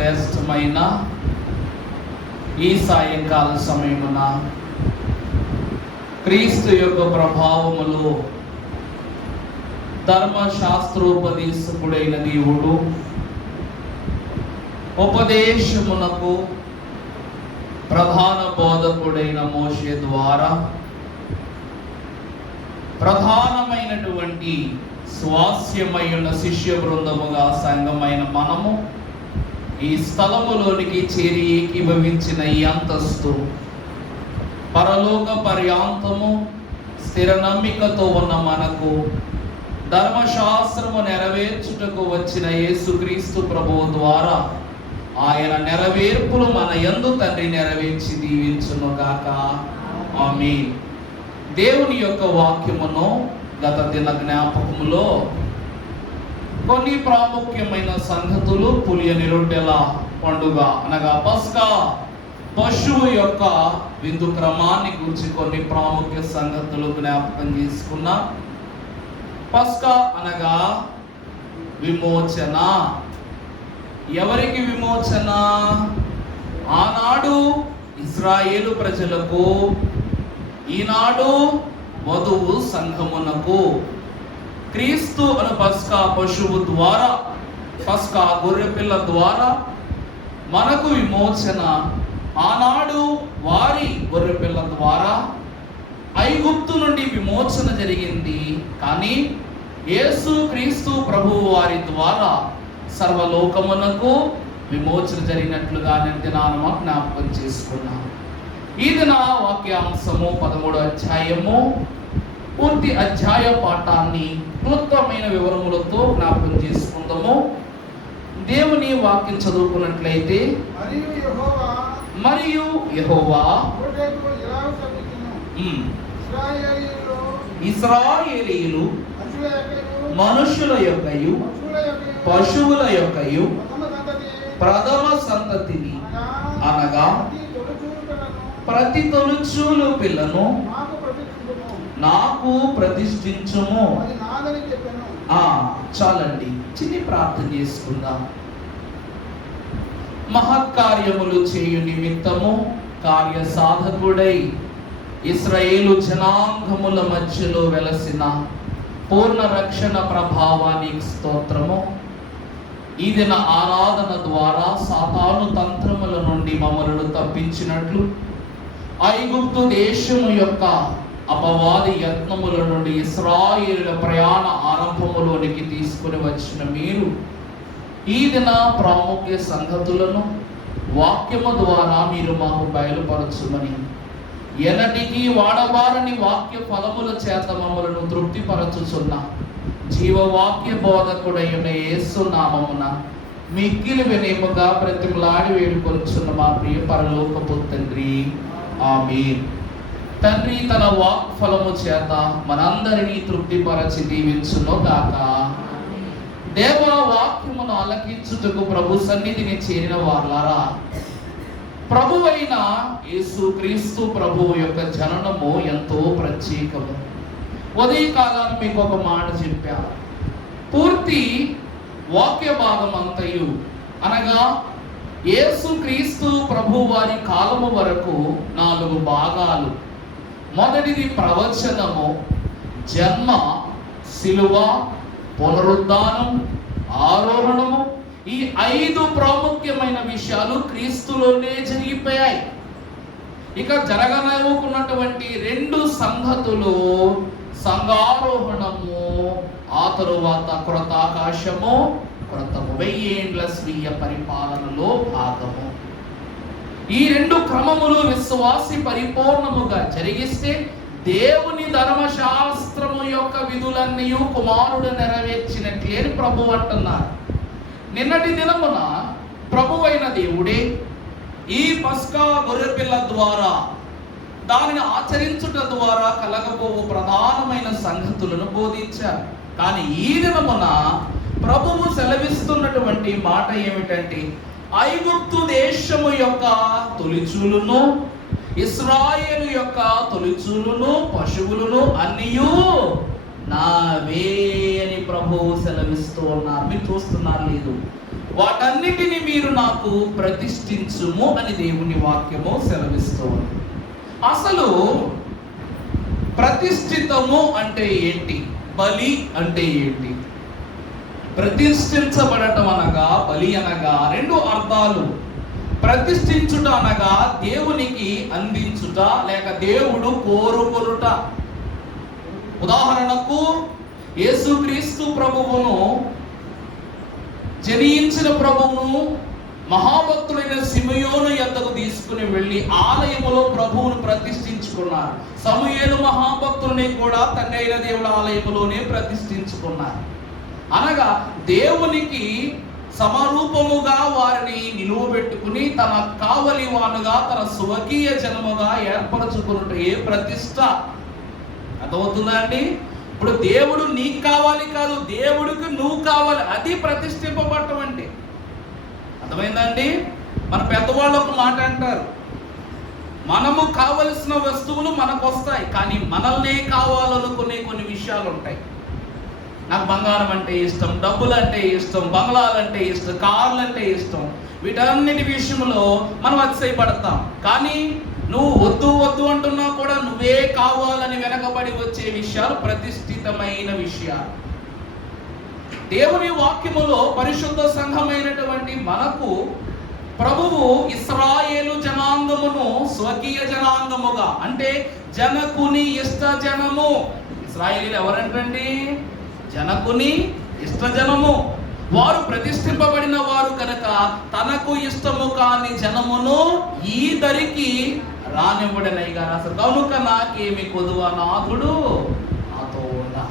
శ్రేష్టమైన ఈ సాయంకాల సమయమున క్రీస్తు యొక్క ప్రభావములో ధర్మశాస్త్రోపదేశకుడైన దేవుడు ఉపదేశమునకు ప్రధాన బోధకుడైన మోషే ద్వారా ప్రధానమైనటువంటి స్వాస్యమైన శిష్య బృందముగా సంఘమైన మనము ఈ స్థలములోనికి చేరి ఏకీభవించిన ఈ అంతస్తు పరలోక పర్యాంతము స్థిర నమ్మికతో ఉన్న మనకు ధర్మశాస్త్రము నెరవేర్చుటకు వచ్చిన యేసుక్రీస్తు ప్రభువు ద్వారా ఆయన నెరవేర్పులు మన యందు తండ్రి నెరవేర్చి దీవించును గాక. ఆమేన్. దేవుని యొక్క వాక్యమును గత దిన జ్ఞాపకములో కొన్ని ప్రాముఖ్యమైన సంగతులు పులియని రొట్టెల పండుగ అనగా పస్కా పశువు యొక్క విందు క్రమాన్ని గురించి కొన్ని ప్రాముఖ్య సంగతులు జ్ఞాపకం చేసుకున్నా. పస్కా అనగా విమోచన. ఎవరికి విమోచన? ఆనాడు ఇశ్రాయేలు ప్రజలకు, ఈనాడు వధువు సంఘమునకు క్రీస్తు అను పస్కా పశువు ద్వారా, పస్కా గొర్రెపిల్ల ద్వారా మనకు విమోచన. ఆనాడు వారి గొర్రెపిల్ల ద్వారా ఐగుప్తు నుండి విమోచన జరిగింది. కానీ యేసు క్రీస్తు ప్రభువు వారి ద్వారా సర్వలోకమునకు విమోచన జరిగినట్లుగా దినాలను జ్ఞాపకం చేసుకున్నాం. ఈ దిన వాక్యాంశము 13వ అధ్యాయము పూర్తి అధ్యాయ పాఠాన్ని క్లుప్తమైన వివరములతో జ్ఞాపకం చేసుకుందాము. దేవుని వాక్యం చదువుకున్నట్లయితే, మరియు యెహోవా ఇశ్రాయేలీయులు మనుషుల యొక్కయు పశువుల యొక్కయు ప్రథమ సంతతిని అనగా ప్రతి తొలిచూలు పిల్లను నాకు ప్రతిష్ఠించుము. చాలండి, చిన్ని ప్రార్థన చేసుకుందాం. మహత్కార్యములు చేయు నిమిత్తము కార్య సాధకుడై ఇశ్రాయేలు జనాంగముల మధ్యలో వెలసిన పూర్ణ రక్షణ ప్రభావానికి స్తోత్రము. ఈ దిన ఆరాధన ద్వారా సాతాను తంత్రముల నుండి మమ్మలను తప్పించినట్లు, ఐగుప్తు దేశము యొక్క అపవాది యత్నముల నుండి ఇశ్రాయేలుల ప్రయాణ ఆరంభములోనికి తీసుకుని వచ్చిన మీరు ఈ దిన ప్రాముఖ్య సంగతులను వాక్యము ద్వారా మీరు మాకు బయలుపరచుమని, ఎన్నటికీ వాడబారని వాక్య పదముల చేత మమ్మలను తృప్తిపరచుచున్న జీవవాక్య బోధకుడైన యేసు నామమున మిక్కిలి వినయముగా బ్రతిమలాడి వేడుకొనుచున్న మా ప్రియ పరలోకపు తండ్రి, ఆమేన్. తండ్రి తన వాక్ ఫలము చేత మనందరినీ తృప్తిపరచి దీవించును గాక. దేవ వాక్యమును ఆలకించుటకు ప్రభు సన్నిధిని చేరిన వారలారా, ప్రభువైన యేసు క్రీస్తు ప్రభువు యొక్క జననము ఎంతో ప్రత్యేకము. ఉదయకాలం మీకు ఒక మాట చెప్పాను. పూర్తి వాక్య భాగం అంతయు అనగా యేసు క్రీస్తు ప్రభు వారి కాలము వరకు 4 భాగాలు. మొదటిది ప్రవచనము, జన్మ, శిలువ, పునరుద్ధానం, ఆరోహణము. ఈ 5 ప్రాముఖ్యమైన విషయాలు క్రీస్తులోనే జరిగిపోయాయి. ఇక జరగనవుకున్నటువంటి 2 సంగతులు సంఘారోహణము, ఆ తరువాత క్రొత్త ఆకాశము, క్రొత్త 1000 ఏండ్ల స్వీయ పరిపాలనలో భాగము. ఈ 2 క్రమములు విశ్వాసి పరిపూర్ణముగా జరిగిస్తే దేవుని ధర్మశాస్త్రము యొక్క విధులన్నీ కుమారుడు నెరవేర్చినట్లే ప్రభు అంటున్నారు. నిన్నటి దినమున ప్రభువైన దేవుడే ఈ పస్కా గొర్రెపిల్ల ద్వారా, దానిని ఆచరించుట ద్వారా కలగబోవు ప్రధానమైన సంగతులను బోధించారు. కానీ ఈ దినమున ప్రభువు సెలవిస్తున్నటువంటి మాట ఏమిటంటే, ఐగుప్తు దేశము యొక్క తొలిచూలును, ఇశ్రాయేలు యొక్క తొలిచూలును, పశువులను అన్నియు నావే అని ప్రభువు సెలవిస్తూ ఉన్నారు. మీరు చూస్తున్నారు లేదు? వాటన్నిటిని మీరు నాకు ప్రతిష్ఠించుము అని దేవుని వాక్యము సెలవిస్తుంది. అసలు ప్రతిష్ఠితము అంటే ఏంటి? బలి అంటే ఏంటి? ప్రతిష్ఠించబడటం అనగా, బలి అనగా రెండు అర్థాలు. ప్రతిష్ఠించుట అనగా దేవునికి అందించుట లేక దేవుడు కోరుకొనుట. ఉదాహరణకు యేసుక్రీస్తు ప్రభువును, జనించిన ప్రభువును మహాభక్తుడైన సిమెయోను యొద్దకు తీసుకుని వెళ్ళి ఆలయములో ప్రభువును ప్రతిష్ఠించుకున్నారు. సమూయేలు మహాభక్తుని కూడా తండ్రి అయిన దేవుడి ఆలయములోనే ప్రతిష్ఠించుకున్నారు. అనగా దేవునికి సమరూపముగా వారిని నిలువబెట్టుకుని తన కావలి వానుగా, తన స్వకీయ జనముగా ఏర్పరచుకున్నట్టు ఏ ప్రతిష్ట. అర్థమవుతుందా అండి? ఇప్పుడు దేవుడు నీకు కావాలి కాదు, దేవుడికి నువ్వు కావాలి. అది ప్రతిష్ఠింపబడటం అంటే. అర్థమైందండి? మన పెద్దవాళ్ళు ఒక మాట అంటారు, మనము కావలసిన వస్తువులు మనకు వస్తాయి, కానీ మనల్నే కావాలనుకునే కొన్ని విషయాలు ఉంటాయి. నాకు బంగారం అంటే ఇష్టం, డబ్బులు అంటే ఇష్టం, బంగ్లాలు అంటే ఇష్టం, కార్లు అంటే ఇష్టం. వీటన్నిటి విషయంలో మనం అతిశయపడతాం. కానీ నువ్వు వద్దు వద్దు అంటున్నా కూడా నువ్వే కావాలని వెనకబడి వచ్చే విషయాలు ప్రతిష్ఠితమైన విషయాలు. దేవుని వాక్యములో పరిశుద్ధ సంఘమైనటువంటి మనకు ప్రభువు ఇశ్రాయేలు జనాంగమును స్వకీయ జనాంగముగా, అంటే జనకుని ఇష్ట జనము. ఇశ్రాయేలీలు ఎవరంటండి? జనకుని ఇష్టజనము. వారు ప్రతిష్ఠింపబడిన వారు కనుక తనకు ఇష్టము కాని జనమును ఈ దరికి రానివ్వడనైగా రాశారు. కనుక నాకేమి కొదువ, నాథుడు నాతో ఉండా.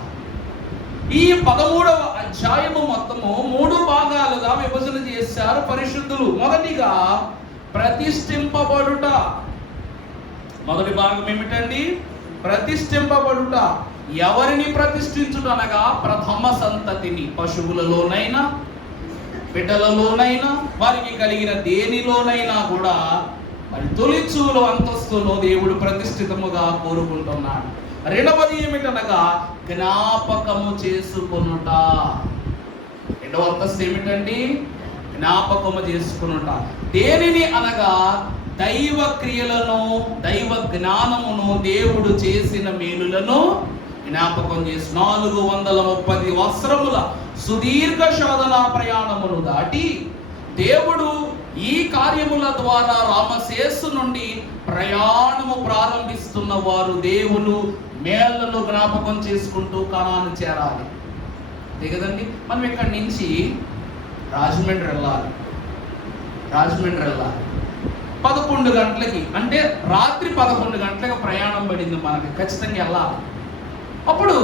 ఈ 13వ అధ్యాయము మొత్తము 3 భాగాలుగా విభజన చేశారు పరిశుద్ధులు. మొదటిగా ప్రతిష్ఠింపబడుట. మొదటి భాగం ఏమిటండి? ప్రతిష్ఠింపబడుట. ఎవరిని ప్రతిష్ఠించుట అనగా ప్రథమ సంతతిని, పశువులలోనైనా బిడ్డలలోనైనా వారికి కలిగిన దేనిలోనైనా కూడా మరి తొలిచూలు అంతస్తును దేవుడు ప్రతిష్ఠితముగా కోరుకుంటున్నాడు. రెండవది ఏమిటనగా జ్ఞాపకము చేసుకొనుట. రెండవ అంతస్తు ఏమిటండి? జ్ఞాపకము చేసుకొనుట. దేనిని అనగా దైవ క్రియలను, దైవ జ్ఞానమును, దేవుడు చేసిన మేలులను జ్ఞాపకం చేసి 430 వత్సరముల సుదీర్ఘ శోధన ప్రయాణమును దాటి దేవుడు ఈ కార్యముల ద్వారా రామశేషు నుండి ప్రయాణము ప్రారంభిస్తున్న వారు దేవుడు మేళ్లను జ్ఞాపకం చేసుకుంటూ కనాను చేరాలి. అంతే కదండి? మనం ఇక్కడి నుంచి రాజమండ్రి వెళ్ళాలి. 11 గంటలకి, అంటే రాత్రి 11 గంటలకు ప్రయాణం పడింది మనకి. ఖచ్చితంగా వెళ్ళాలి. అప్పుడు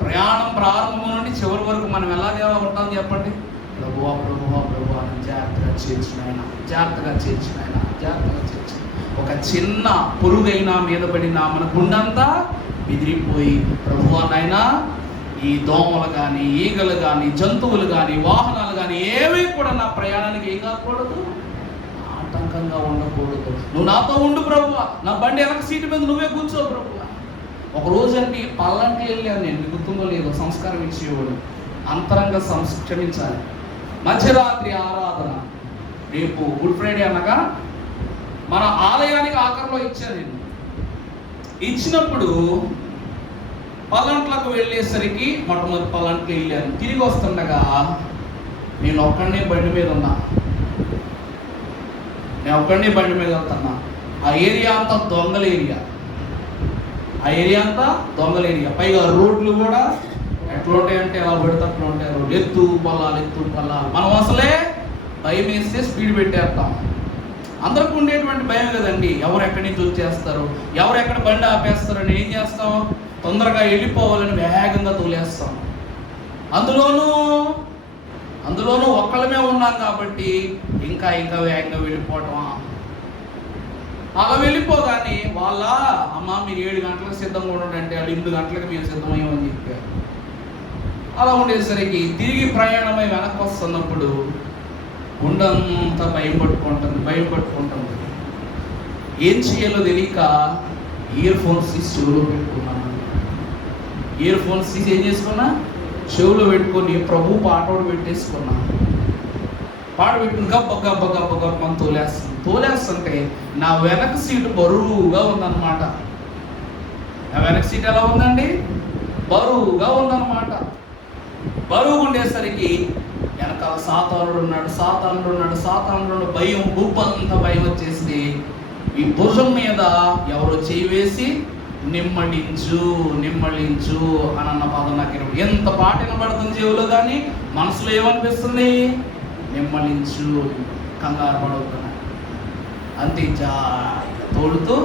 ప్రయాణం ప్రారంభం నుండి చివరి వరకు మనం ఎలాగా ఉంటాం చెప్పండి? ప్రభువా ప్రభువా ప్రభువా జాగ్రత్తగా చేర్చినైనా, జాగ్రత్తగా చేర్చినైనా, జాగ్రత్తగా చేర్చి. ఒక చిన్న పురుగైనా మీద పడినా మన గుండంతా బెదిరిపోయి, ప్రభువా నాయనా ఈ దోమలు కానీ, ఈగలు కానీ, జంతువులు కానీ, వాహనాలు కానీ ఏమీ కూడా నా ప్రయాణానికి ఏం కాకూడదు, ఆటంకంగా ఉండకూడదు. నువ్వు నాతో ఉండు ప్రభువా, నా బండి వెనక సీటు మీద నువ్వే కూర్చో ప్రభువా. ఒక రోజు అంటే పల్లంటి వెళ్ళాను నేను, గుర్తుందో లేదో, సంస్కారం ఇచ్చేవాడు. అంతరంగ క్షమించాలి. మధ్యరాత్రి ఆరాధన రేపు గుడ్ ఫ్రైడే అనగా మన ఆలయానికి ఆఖరిలో ఇచ్చాను నేను. ఇచ్చినప్పుడు పల్లంట్లకు వెళ్ళేసరికి మొట్టమొదటి పల్లంట్లు వెళ్ళాను. తిరిగి వస్తుండగా నేను ఒక్కడనే బండి మీద ఉన్నా. వెళ్తున్నా. ఆ ఏరియా అంతా దొంగల ఏరియా. పైగా రోడ్లు కూడా ఎట్లా ఉంటాయంటే ఎలా పెడితే అట్లా ఉంటాయి. రోడ్లు ఎత్తు పల్లాలు. మనం అసలే భయం వేస్తే స్పీడ్ పెట్టేస్తాం. అందరికి ఉండేటువంటి భయం కదండి, ఎవరు ఎక్కడి నుంచి వచ్చేస్తారు, ఎవరు ఎక్కడ బండి ఆపేస్తారు అని. ఏం చేస్తాం? తొందరగా వెళ్ళిపోవాలని వేగంగా తోలేస్తాం. అందులోనూ ఒక్కళ్ళమే ఉన్నాం కాబట్టి ఇంకా వేగంగా వెళ్ళిపోవటం. అలా వెళ్ళిపోగానే వాళ్ళ అమ్మ మీరు 7 గంటలకు సిద్ధంగా ఉండండి, వాళ్ళు 8 గంటలకు మేము సిద్ధమయ్యామని చెప్పారు. అలా ఉండేసరికి తిరిగి ప్రయాణమై వెనక్కి వస్తున్నప్పుడు గుండంతా భయం పట్టుకుంటుంది. ఏం చేయాలో తెలియక ఇయర్ ఫోన్స్ తీసి చెవులో పెట్టుకున్నాను. ఏం చేసుకున్నా? చెవులో పెట్టుకొని ప్రభు పాటోడు పెట్టేసుకున్నా. పాట పెట్టుకుని గబ్బ గబ్బ గబ్బ గబ్బ అని తోలేస్తుంటే నా వెనక సీటు బరువుగా ఉందన్నమాట. నా వెనక సీట్ ఎలా ఉందండి? బరువుగా ఉందన్నమాట. బరువు ఉండేసరికి వెనకాల సాతానుడు ఉన్నాడు. భయం, గుప్పంత భయం వచ్చేసి ఈ భుజం మీద ఎవరో చేయి వేసి నిమ్మళించు అని అన్న పదం నాకు ఎంత పాట వినబడుతుంది చెవులో, కానీ మనసులో ఏమనిపిస్తుంది? నిమ్మళించు, కంగారు పడవుతున్నా. అంతే తోడుతూ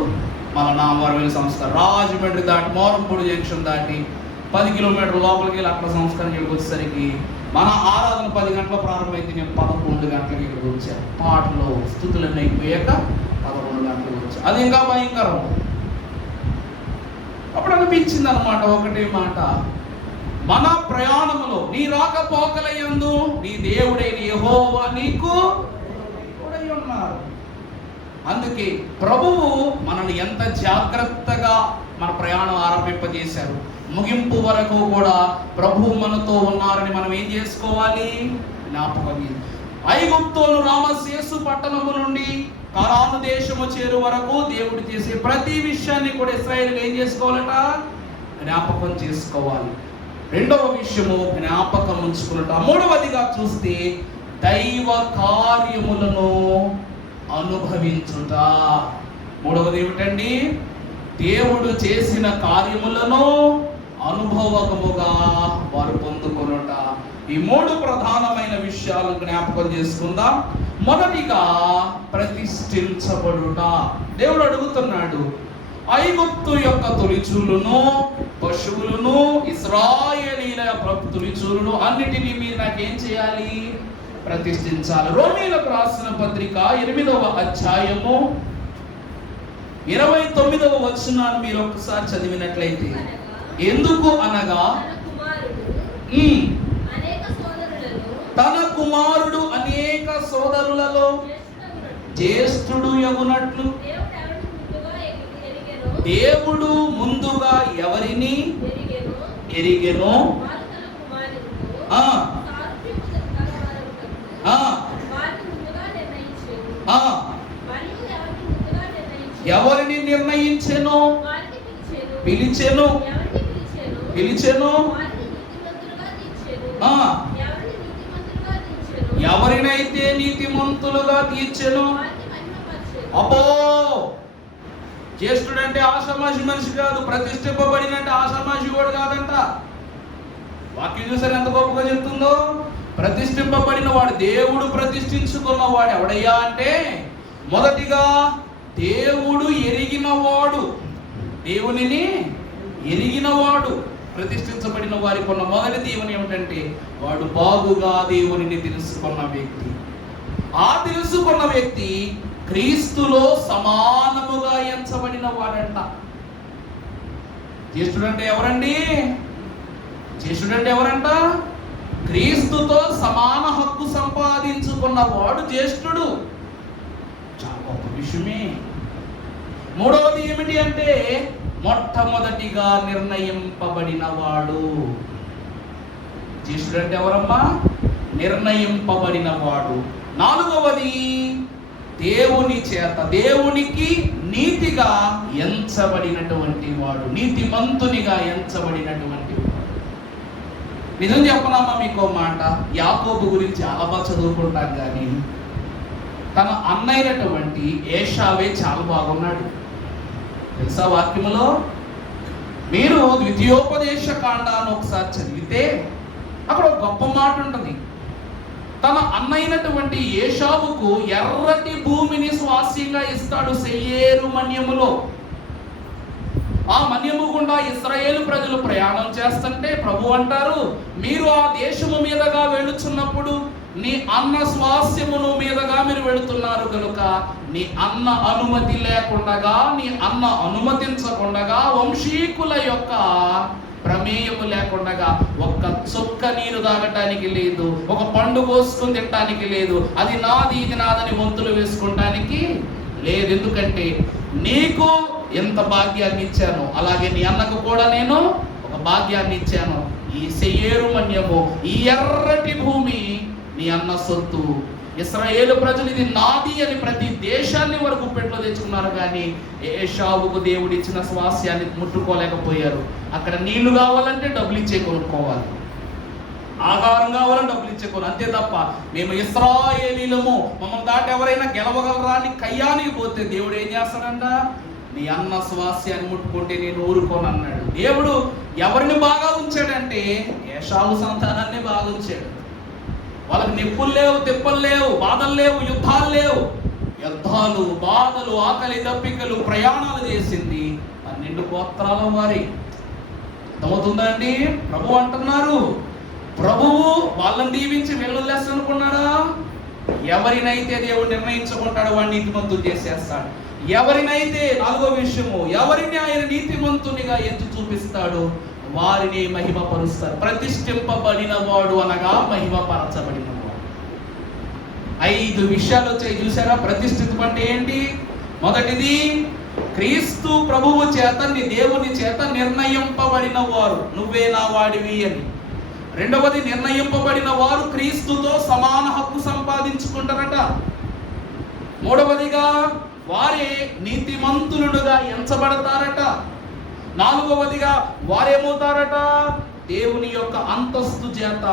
మన నామవరం సంస్కారం రాజమండ్రి దాటి మోరంపూడి జంక్షన్ దాటి 10 కిలోమీటర్ల లోపలికి వెళ్ళి అక్కడ సంస్కారం వచ్చేసరికి మన ఆరాధన 10 గంటల ప్రారంభమైతే నేను 11 గంటలకి ఇక్కడికి వచ్చాను. పాటలు స్థుతులన్నీ అయిపోయాక 11 గంటలకు వచ్చాను. అది ఇంకా భయంకరం. అప్పుడు అనిపించింది అనమాట ఒకటే మాట, మన ప్రయాణములో నీ రాకపోకలయందు నీ దేవుడైన యెహోవా నీకు తోడై ఉన్నారు. అందుకే ప్రభువు మనల్ని ఎంత జాగ్రత్తగా మన ప్రయాణం ఆరంభింపజేశారు. ముగింపు వరకు కూడా ప్రభువు మనతో ఉన్నారని మనం ఏం చేసుకోవాలి? జ్ఞాపకం. ఐగుప్తోను రామశేసు పట్టణము నుండి కనాను దేశము చేరు వరకు దేవుడు చేసే ప్రతి విషయాన్ని కూడా ఇశ్రాయేలు ఏం చేసుకోవాలట? జ్ఞాపకం చేసుకోవాలి. రెండవ విషయము జ్ఞాపకం ఉంచుకున్నట. మూడవదిగా చూస్తే దైవ కార్యములను అనుభవించుట. మూడవది ఏమిటండి? దేవుడు చేసిన కార్యములను అనుభవముగా వారు పొందుకొనుట. ఈ 3 ప్రధానమైన విషయాలను జ్ఞాపకం చేసుకుందాం. మొదటిగా ప్రతిష్ఠించబడుట. దేవుడు అడుగుతున్నాడు, ఐగుప్తు యొక్క తొలిచూలును, పశువులను, ఇశ్రాయేలీల తొలిచూలును అన్నిటినీ మీరు నాకేం చేయాలి? ప్రతిష్ఠించాలి. రోమీయులకు రాసిన పత్రిక 8వ అధ్యాయము 29వ వచనాన్ని మీరు ఒక్కసారి చదివినట్లయితే, ఎందుకు అనగా తన కుమారుడు అనేక సోదరులలో జ్యేష్ఠుడు యగునట్లు దేవుడు ముందుగా ఎవరిని ఎరిగెనో ఎవరిని నిర్ణయించెనో పిలిచెను. ఎవరినైతే నీతిమంతులుగా తీర్చెను. అబ్బో, జ్యేష్ఠుడంటే ఆషామాషి మనిషి కాదు, ప్రతిష్ఠింపబడినంటే ఆషామాషి కూడా కాదంట. వాక్యం చూసారు ఎంత గొప్పగా చెప్తుందో. ప్రతిష్ఠింపబడిన వాడు, దేవుడు ప్రతిష్ఠించుకున్న వాడు ఎవడయ్యా అంటే, మొదటిగా దేవుడు ఎరిగినవాడు, దేవునిని ఎరిగినవాడు. ప్రతిష్ఠించబడిన వారికి ఉన్న మొదటి దేవుని ఏమిటంటే, వాడు బాగుగా దేవునిని తెలుసుకున్న వ్యక్తి. ఆ తెలుసుకున్న వ్యక్తి క్రీస్తులో సమానముగా ఎంచబడిన వాడంట. జ్యేష్ఠుడంటే ఎవరండి? జ్యేష్ఠుడంటే ఎవరంట? క్రీస్తుతో సమాన హక్కు సంపాదించుకున్న వాడు జ్యేష్ఠుడు. చాలా గొప్ప విషయమే. మూడవది ఏమిటి అంటే, మొట్టమొదటిగా నిర్ణయింపబడిన వాడు. జ్యేష్ఠుడంటే ఎవరమ్మా? నిర్ణయింపబడిన వాడు. నాలుగవది దేవుని చేత, దేవునికి నీతిగా ఎంచబడినటువంటి వాడు, నీతిమంతునిగా ఎంచబడినటువంటి వాడు. నిజం చెప్పనమ్మా మీకో మాట, యాకోబు గురించి చాలా బాగా చదువుకుంటాం, కానీ తన అన్నైనటువంటి ఏషావే చాలా బాగున్నాడు తెలుసా? వాక్యములో మీరు ద్వితీయోపదేశ కాండాన్ని ఒకసారి చదివితే అక్కడ ఒక గొప్ప మాట ఉంటుంది. తన అన్నైనటువంటి ఏషావుకు ఎర్రటి భూమిని స్వాస్యంగా ఇస్తాడు సెయేరు మన్యములో. ఆ మన్యము గుండా ఇశ్రాయేలు ప్రజలు ప్రయాణం చేస్తుంటే ప్రభు అంటారు, మీరు ఆ దేశము మీదగా వెళుచున్నప్పుడు నీ అన్న స్వాస్యమును మీదగా మీరు వెళుతున్నారు కనుక నీ అన్న అనుమతి లేకుండగా, నీ అన్న అనుమతించకుండగా, వంశీకుల యొక్క ప్రమేయము లేకుండగా ఒక్క చుక్క నీరు తాగటానికి లేదు, ఒక పండు కోసుకుని తినటానికి లేదు, అది నాది ఇది నాదని వంతులు వేసుకుంటానికి లేదు. ఎందుకంటే నీకు ఎంత భాగ్యాన్ని ఇచ్చాను, అలాగే నీ అన్నకు కూడా నేను ఒక భాగ్యాన్ని ఇచ్చాను. ఈ సెయేరు మన్యము, ఈ ఎర్రటి భూమి నీ అన్న సొత్తు. ఇశ్రాయేలు ప్రజలు ఇది నాది అని ప్రతి దేశాన్ని వారు గుప్పెట్లో తెచ్చుకున్నారు, కానీ ఏషావుకు దేవుడు ఇచ్చిన స్వాస్యాన్ని ముట్టుకోలేకపోయారు. అక్కడ నీళ్లు కావాలంటే డబ్బులు ఇచ్చే కొనుక్కోవాలి, ఆహారం కావాలని డబ్బులు ఇచ్చే కొను, అంతే తప్ప మేము ఇశ్రాయేలీలము మమ్మల్ని దాటి ఎవరైనా గెలవగలరా అని కయ్యానికి పోతే దేవుడు ఏం చేస్తాడంట, నీ అన్న స్వాస్యాన్ని ముట్టుకుంటే నేను ఊరుకోను అన్నాడు. దేవుడు ఎవరిని బాగా ఉంచాడంటే ఏషావు సంతానాన్ని బాగా ఉంచాడు. వాళ్ళకి నిప్పులు లేవు, తిప్పలు లేవు, బాధలు లేవు, యుద్ధాలు లేవు. యుద్ధాలు, బాధలు, ఆకలి దప్పికలు, ప్రయాణాలు చేసింది 12 గోత్రాల వారి. అర్థమవుతుందా అండి? ప్రభు అంటున్నారు, ప్రభువు వాళ్ళని దీవించి వెళ్ళలేస్త అనుకున్నారా? ఎవరినైతే దేవుడు నిర్ణయించుకుంటాడో వాడిని నీతిమంతులు చేసేస్తాడు. ఎవరినైతే, 4వ విషయము, ఎవరిని ఆయన నీతిమంతునిగా ఎంచి చూపిస్తాడో వారిని మహిమపరుస్తారు. ప్రతిష్ఠింపబడిన వాడు అనగా మహిమపరచబడిన వాడు. 5 విషయాలు వచ్చాయి చూసారా? ప్రతిష్ఠితం అంటే ఏంటి? మొదటిది, క్రీస్తు ప్రభువు చేత, దేవుని చేత నిర్ణయింపబడిన వారు, నువ్వే నా వాడివి అని. రెండవది, నిర్ణయింపబడిన వారు క్రీస్తుతో సమాన హక్కు సంపాదించుకుంటారట. మూడవదిగా, వారే నీతిమంతులుగా ఎంచబడతారట. 4వదిగా, వారేమవుతారట, దేవుని యొక్క అంతస్తు చేత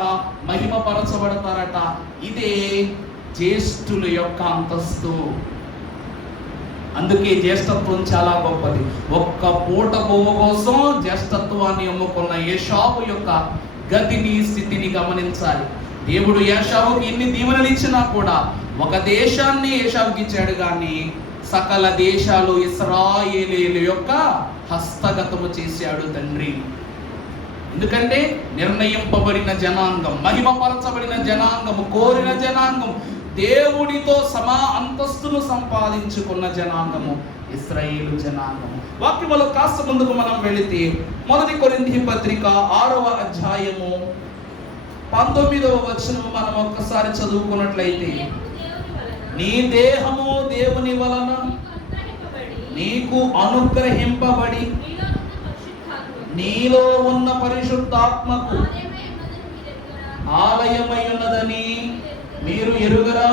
మహిమపరచబడతారట. ఇదే జ్యేష్ఠుల యొక్క అంతస్తు. అందుకే జ్యేష్ఠత్వం చాలా గొప్పది. ఒక్క పూట బొమ్మ కోసం జ్యేష్ఠత్వాన్ని అమ్ముకున్న ఏషావు యొక్క గతిని, స్థితిని గమనించాలి. దేవుడు ఏషావుకి ఎన్ని దీవెనలు ఇచ్చినా కూడా ఒక దేశాన్ని ఏషావుకి ఇచ్చాడు, కానీ సకల దేశాలు ఇశ్రాయేలీయుల యొక్క హస్తగతము చేశాడు తండ్రి. ఎందుకంటే నిర్ణయింపబడిన జనాంగం, మహిమపరచబడిన జనాంగము, కోరిన జనాంగం, దేవుడితో సమా అంతస్తును సంపాదించుకున్న జనాంగము ఇశ్రాయేలు జనాంగము. వాక్యములో కాస్త ముందుకు మనం వెళితే 1 కొరింథీ పత్రిక 6వ అధ్యాయము 19వ వచనం మనం ఒక్కసారి చదువుకున్నట్లయితే, నీ దేహము దేవుని వలన నీకు అనుగ్రహింపబడి నీలో ఉన్న పరిశుద్ధాత్మకు ఆలయమై ఉన్నదని మీరు ఎరుగరా?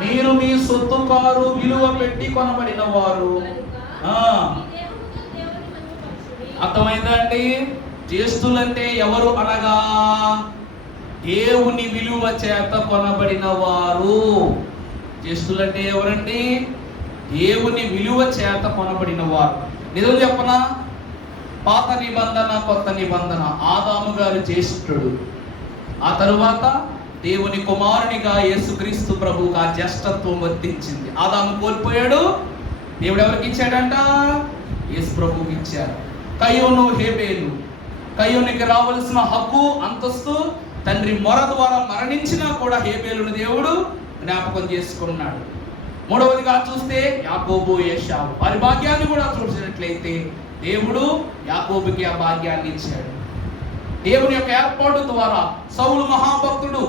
మీరు మీ సొత్తు కారు, విలువ పెట్టి కొనబడిన వారు. అర్థమైందా అండి? జ్యేష్ఠులంటే ఎవరు అనగా దేవుని విలువ చేత కొనబడిన వారు. జ్యేష్ఠులంటే ఎవరండి? దేవుని విలువ చేత కొనబడిన వారు. నిజం చెప్పనా? పాత నిబంధన, కొత్త నిబంధన, ఆదాము గారు జ్యేష్ఠుడు. ఆ తరువాత దేవుని కుమారునిగా యేసుక్రీస్తు ప్రభువుగా జ్యేష్ఠత్వం వర్తించింది. ఆదాము కోల్పోయాడు, దేవుడు ఎవరికి ఇచ్చాడంట? యేసు ప్రభువుకి ఇచ్చారు. కయ్యోను, హేబేలు, కయ్యోనికి రావలసిన హక్కు, అంతస్తు తండ్రి మొర ద్వారా మరణించినా కూడా హేబేలును దేవుడు జ్ఞాపకం చేసుకున్నాడు. మూడవదిగా చూస్తే యాకోబు, ఏశావు, వారి భాగ్యాన్ని కూడా చూసినట్లయితే దేవుడు యాకోబుకి ఆ భాగ్యాన్ని ఇచ్చాడు. దేవుని యొక్క ఏర్పాటు ద్వారా సౌలు మహాభక్తుడు,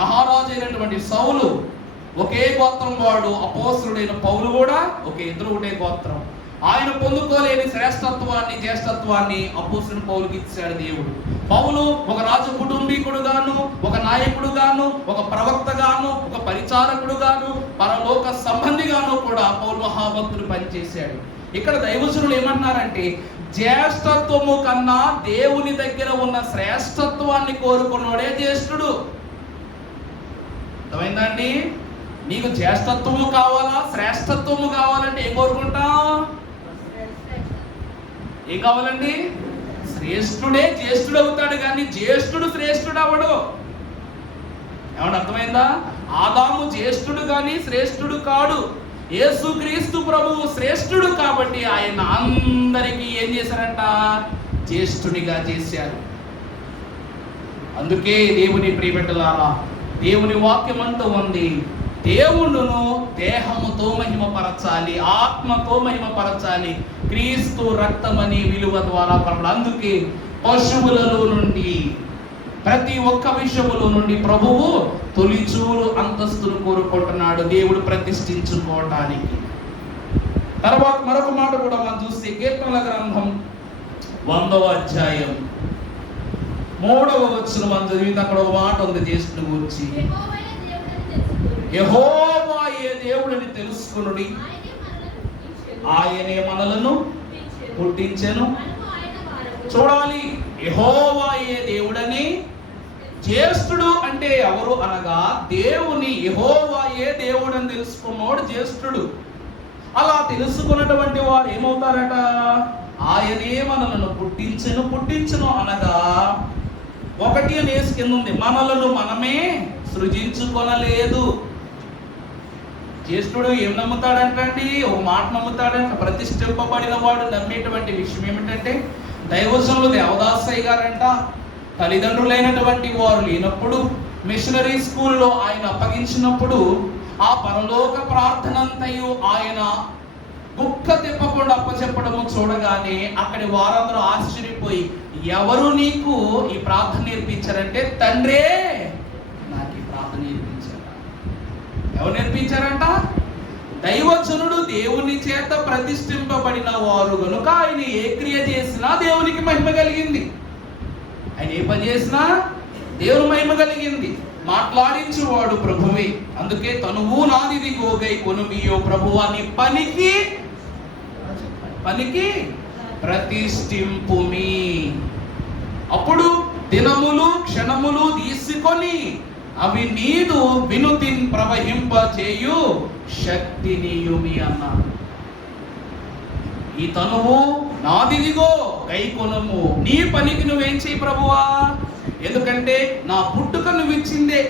మహారాజు అయినటువంటి సౌలు ఒకే గోత్రం వాడు. అపోస్తలుడైన పౌలు కూడా ఇద్దరు ఒకటే గోత్రం. ఆయన పొందుకోలేని శ్రేష్టత్వాన్ని, జ్యేష్ఠత్వాన్ని అపోస్తలుడైన పౌలుకి ఇచ్చాడు దేవుడు. పౌలు ఒక రాజు కుటుంబీకుడుగాను, ఒక నాయకుడుగాను, ఒక ప్రవక్తగాను, ఒక పరిచారకుడుగాను, పరలోక సంబంధిగాను కూడా పౌలు మహాభక్తుడు పనిచేశాడు. ఇక్కడ దైవజనులు ఏమంటున్నారంటే, జ్యేష్ఠత్వము కన్నా దేవుని దగ్గర ఉన్న శ్రేష్టత్వాన్ని కోరుకున్నోడే జ్యేష్ఠుడు. అర్థమైందా అండి? నీకు జ్యేష్ఠత్వము కావాలా, శ్రేష్టత్వము కావాలంటే ఏం కోరుకుంటా? ఏం కావాలండి? శ్రేష్ఠుడే జ్యేష్ఠుడు అవుతాడు, కానీ జ్యేష్ఠుడు శ్రేష్ఠుడు అవడు. ఏమన్నా అర్థమైందా? ఆదాము జ్యేష్ఠుడు కానీ శ్రేష్ఠుడు కాడు. యేసుక్రీస్తు ప్రభువు శ్రేష్ఠుడు కాబట్టి ఆయన అందరికీ ఏం చేశారంట? జ్యేష్ఠునిగా చేశారు. అందుకే దేవుని ప్రియబిడ్డలారా, దేవుని వాక్యం అంటూ ఉంది, దేవుడును దేహముతో మహిమపరచాలి, ఆత్మతో మహిమపరచాలి, క్రీస్తు రక్తమని విలువ ద్వారా కొనబడాలి. అందుకే పశువులలో నుండి, ప్రతి ఒక్క విషయములో నుండి ప్రభువు తొలిచూలు అంతస్తును కోరుకుంటున్నాడు దేవుడు ప్రతిష్ఠించుకోవటానికి. తర్వాత మరొక మాట కూడా మనం చూస్తే కీర్తనల గ్రంథం 100వ అధ్యాయం 3వ వచనం మనం చదివితే అక్కడ ఒక మాట ఉంది జ్యేష్ఠుని గురించి. యెహోవాయే దేవుడని తెలుసుకొనుడి, ఆయనే మనలను పుట్టించెను. చూడాలి, యెహోవాయే దేవుడని. జ్యేష్ఠుడు అంటే ఎవరు అనగా దేవుని, యెహోవాయే దేవుడని తెలుసుకున్నోడు జ్యేష్ఠుడు. అలా తెలుసుకున్నటువంటి వారు ఏమవుతారట? ఆయనే మనలను పుట్టించెను అనగా 1 అనేసి కింద ఉంది, మనలను మనమే సృజించుకొనలేదు. జ్యేష్ఠుడు ఏం నమ్ముతాడంటండి? ఒక మాట నమ్ముతాడంట. ప్రతిష్ఠింపబడిన వాడు నమ్మేటువంటి విషయం ఏమిటంటే, దైవజనులు దేవదాసయ్య గారంట తల్లిదండ్రులైనటువంటి వారు లేనప్పుడు మిషనరీ స్కూల్లో ఆయన అప్పగించినప్పుడు ఆ పరలోక ప్రార్థనంతయు ఆయన గుక్క తిప్పకుండా అప్పచెప్పడము చూడగానే అక్కడి వారందరూ ఆశ్చర్యపోయి, ఎవరు నీకు ఈ ప్రార్థన నేర్పించారంటే, తండ్రే నాకు ఈ ప్రార్థన నేర్పించారు. ఎవరు నేర్పించారంట? దైవజనుడు దేవుని చేత ప్రతిష్ఠింపబడిన వారు గనుక ఆయన ఏ క్రియ చేసినా దేవునికి మహిమ కలిగింది. ఆయన ఏ పని చేసినా దేవుని మహిమ కలిగింది. మాట్లాడించువాడు ప్రభువే. అందుకే తనువు నాదిది గోగై కొనుమియో ప్రభువా నీ పనికి ప్రతిష్ఠింపుమి. అప్పుడు దినములు క్షణములు తీసుకొని అవి నీదు వినుతిని ప్రవహింప చేయు శక్తినియుమి అన్నాడు. ఈ తనువు నాదిదిగో గైకొనుము, నీ పనికి నువ్వేం చేయి ప్రభువా, ఎందుకంటే నా పుట్టుక నువ్వు ఇచ్చిందే,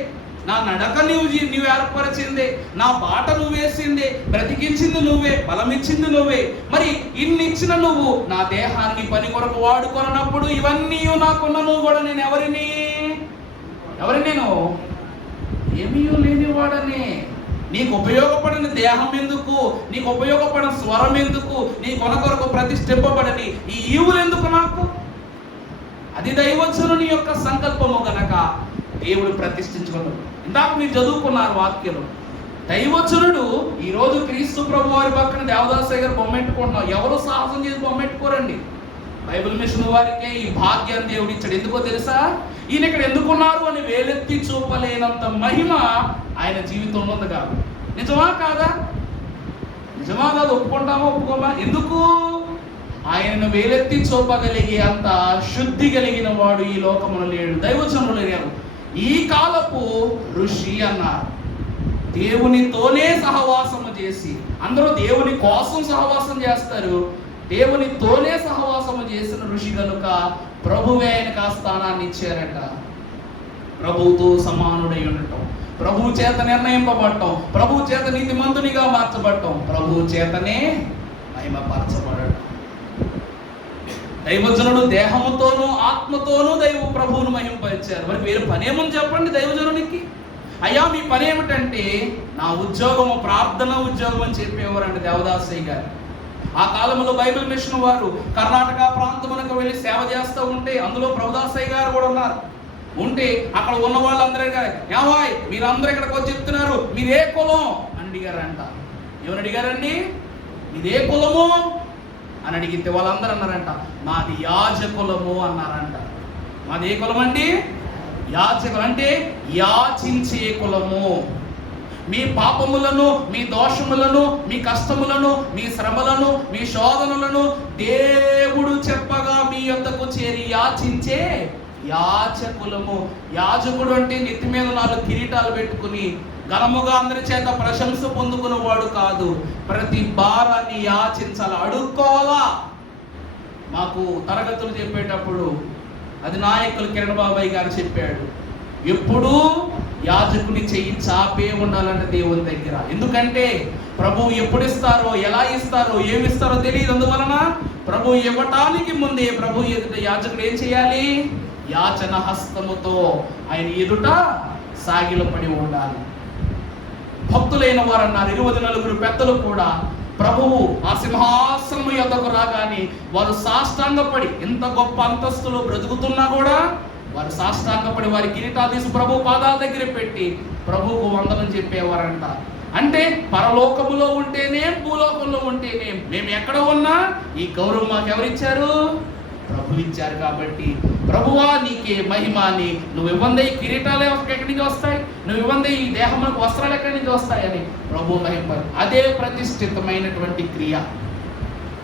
నా నడక నువ్వు ఏర్పరిచిందే, నా బాట నువ్వేసిందే, బ్రతికించింది నువ్వే, బలమిచ్చింది నువ్వే. మరి ఇన్ని ఇచ్చిన నువ్వు నా దేహాన్ని పని కొరకు వాడుకొనప్పుడు ఇవన్నీ నాకున్న నువ్వు కూడా నేను ఎవరిని నేను ఏమీ లేనివాడని. నీకు ఉపయోగపడిన దేహం ఎందుకు, నీకు ఉపయోగపడిన స్వరం ఎందుకు, నీ కొరకు ప్రతిష్ఠింపబడని ఈ ఈవులు ఎందుకు నాకు? అది దైవజనుని యొక్క సంకల్పము గనక దేవుడు ప్రతిష్ఠించుకున్నాడు. ఇందాక మీరు చదువుకున్నారు వాక్యలు. దైవజనుడు ఈరోజు క్రీస్తు ప్రభు వారి పక్కన దేవదాసయ్య గారు బొమ్మెట్టుకుంటున్నాం. ఎవరు సాహసం చేసి బొమ్మెట్టుకోరండి. బైబిల్ మిషన్ వారికే ఈ భాగ్యాన్ని దేవుడు ఇచ్చాడు. ఎందుకో తెలుసా? ఈయన ఇక్కడ ఎందుకున్నారు అని వేలెత్తి చూపలేనంత మహిమ ఆయన జీవితంలో ఉంది కాదు. నిజమా కాదా? నిజమా కాదు? ఒప్పుకుంటామా ఒప్పుకోమా? ఎందుకు? ఆయనను వేలెత్తి చూపగలిగే అంత శుద్ధి కలిగిన వాడు ఈ లోకమున లేడు. దైవజనులు లేరు. ఈ కాలపు ఋషి అన్నారు. దేవునితోనే సహవాసము చేసి, అందరూ దేవుని కోసం సహవాసం చేస్తారు, దేవునితోనే సహవాసము చేసిన ఋషి కనుక ప్రభువే ఆయనకు ఆ స్థానాన్ని ఇచ్చారట. ప్రభువుతో సమానుడై ఉండటం, ప్రభువు చేత నిర్ణయింపబడటం, ప్రభువు చేత నీతిమంతునిగా మార్చబడటం, ప్రభువు చేతనే మహిమపరచబడటం. దైవజనుడు దేహముతోనూ ఆత్మతోనూ ప్రభువును మహింపరిచారు. మరి మీరు పనేమని చెప్పండి దైవజనునికి? అయ్యా మీ పని ఏమిటంటే, నా ఉద్యోగము ప్రార్థన ఉద్యోగం అని చెప్పేవారండి దేవదాసయ్య గారు. ఆ కాలంలో బైబిల్ మిషన్ వారు కర్ణాటక ప్రాంతమునకు వెళ్ళి సేవ చేస్తూ ఉంటే అందులో ప్రభుదాసయ్య గారు కూడా ఉన్నారు. ఉంటే అక్కడ ఉన్న వాళ్ళందరూ ఏమాయ్ మీరందరూ ఇక్కడికి వచ్చి చెప్తున్నారు, మీరే కులం అని అడిగారంట. ఎవరు అడిగారండి? మీదే కులము అని అడిగితే వాళ్ళందరూ అన్నారంట, మాది యాజకులము అన్నారంట. మాది ఏ కులం అండి? యాజకులు అంటే యాచించే కులము. మీ పాపములను, మీ దోషములను, మీ కష్టములను, మీ శ్రమలను, మీ శోధనలను దేవుడు చెప్పగా మీ యొద్దకు చేరి యాచించే యాచకులము. యాజకుడు అంటే నెత్తి మీద 4 కిరీటాలు పెట్టుకుని ఘనముగా అందరి చేత ప్రశంస పొందుకునేవాడు కాదు. ప్రతి భారాన్ని యాచించాలి, అడుక్కోవాలా. మాకు తరగతులు చెప్పేటప్పుడు అది నాయకులు కిరణ్ బాబాయ్ గారు చెప్పాడు, ఎప్పుడూ యాజకుని చెయ్యి చాపే ఉండాలంటే దేవుని దగ్గర. ఎందుకంటే ప్రభువు ఎప్పుడు ఇస్తారో, ఎలా ఇస్తారో, ఏమి ఇస్తారో తెలియదు. అందువలన ప్రభు ఇవ్వటానికి ముందే ప్రభు ఎదుట యాజకుడు ఏం చేయాలి? యాచన హస్తముతో ఆయన ఎదుట సాగిలపడి ఉండాలి. భక్తులైన వారు అన్నారు, 24 పెద్దలు కూడా ప్రభువు ఆ సింహాసనము యొద్దకు రాగానే వారు సాష్టాంగపడి, ఎంత గొప్ప అంతస్తులో బ్రతుకుతున్నా కూడా వారు సాష్టాంగపడి వారి కిరీటాలు తీసి ప్రభు పాదాల దగ్గర పెట్టి ప్రభువుకు వందనం చెప్పేవారంట. అంటే పరలోకములో ఉంటేనే, భూలోకంలో ఉంటేనే, మేము ఎక్కడ ఉన్నా ఈ గౌరవం మాకు ఎవరిచ్చారు? ప్రభు ఇచ్చారు. కాబట్టి ప్రభువా నీకే మహిమాని, నువ్వు ఇవ్వందే ఈ కిరీటాలు ఎక్కడి నుంచి వస్తాయి, నువ్వు ఇవ్వందే ఈ దేహములకు వస్త్రాలు ఎక్కడి నుంచి వస్తాయని ప్రభు మహిమ. అదే ప్రతిష్ఠితమైనటువంటి క్రియ.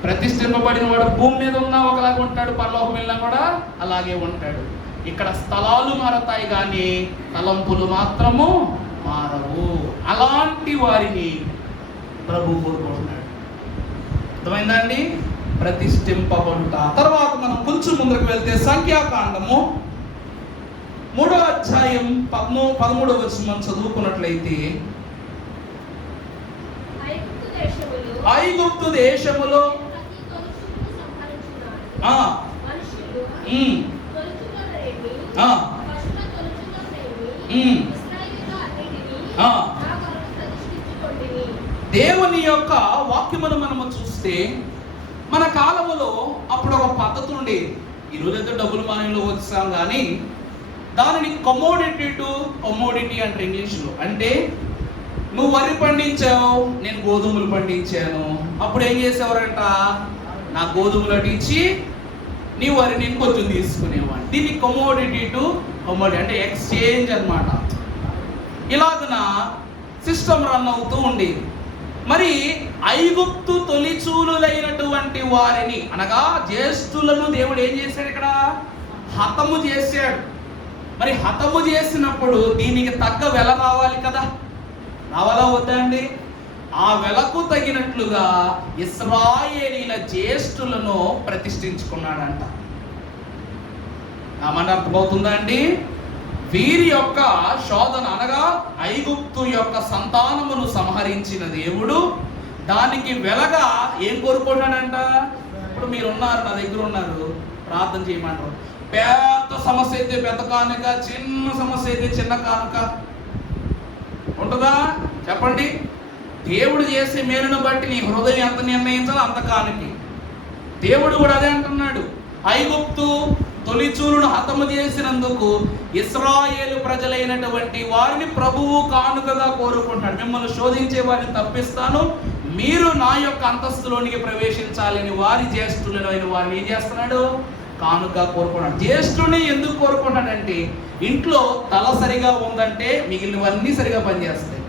ప్రతిష్ఠింపబడిన వాడు భూమి మీద ఉన్నా ఒకలాగా ఉంటాడు, పరలోకం వెళ్ళినా కూడా అలాగే ఉంటాడు. ఇక్కడ స్థలాలు మారతాయి కానీ తలంపులు మాత్రము మారవు. అలాంటి వారిని ప్రభు కోరుకుంటున్నాడు. అర్థమైందా అండి? ప్రతిష్ఠింపబడుట. తర్వాత మనం కొంచెం ముందుకు వెళ్తే సంఖ్యాకాండము 3వ అధ్యాయం 13వ వచనం చదువుకున్నట్లయితే, ఐగుప్తు దేశములో దేవుని యొక్క వాక్యమును మనము చూస్తే మన కాలములో అప్పుడు ఒక పద్ధతి ఉండేది. ఈరోజైతే డబ్బులు మానంలో వచ్చాం కానీ దానిని కమోడిటీ టు కమోడిటీ అంటారు ఇంగ్లీష్లో. అంటే నువ్వు వరి పండించావు, నేను గోధుమలు పండించాను. అప్పుడు ఏం చేసేవారంట, నా గోధుమలు అడిచి నీ వరి నేను కొంచెం తీసుకునేవాడిని. దీన్ని కమోడిటీ టు కమోడిటీ అంటే ఎక్స్చేంజ్ అన్నమాట. ఇలాగన సిస్టమ్ రన్ అవుతూ ఉండేది. మరి ఐగుప్తు తొలిచూలులైనటువంటి వారిని అనగా జ్యేష్ఠులను దేవుడు ఏం చేశాడు, ఇక్కడ హతము చేశాడు. మరి హతము చేసినప్పుడు దీనికి తగ్గ వెల రావాలి కదా, రావాలా వద్దా అండి? ఆ వెలకు తగినట్లుగా ఇశ్రాయేలీల జ్యేష్ఠులను ప్రతిష్ఠించుకున్నాడంట. నా మాట అర్థమవుతుందా అండి? వీరి యొక్క శోధన అనగా ఐగుప్తు యొక్క సంతానమును సంహరించిన దేవుడు దానికి వెలగా ఏం కోరుకుంటాడంట? ఇప్పుడు మీరు ఉన్నారు, నా దగ్గర ఉన్నారు, ప్రార్థన చేయమంటారు. పెద్ద సమస్య అయితే పెద్ద కానుక, చిన్న సమస్య అయితే చిన్న కానుక ఉంటుందా చెప్పండి? దేవుడు చేసే మేలును బట్టి నీ హృదయం ఎంత నిర్ణయించాలో అంత కానుకి. దేవుడు కూడా అదే అంటున్నాడు. ఐగుప్తు తొలిచూలును హతము చేసినందుకు ఇశ్రాయేలు ప్రజలైనటువంటి వారిని ప్రభువు కానుకగా కోరుకుంటాడు. మిమ్మల్ని శోధించే వారిని తప్పిస్తాను, మీరు నా యొక్క అంతస్తులోనికి ప్రవేశించాలని వారి జ్యేష్ఠులను అయిన వారిని ఏం చేస్తున్నాడు? కానుక కోరుకున్నాడు. జ్యేష్ఠుని ఎందుకు కోరుకుంటాడంటే ఇంట్లో తల సరిగా ఉందంటే మిగిలినవన్నీ సరిగా పనిచేస్తాయి.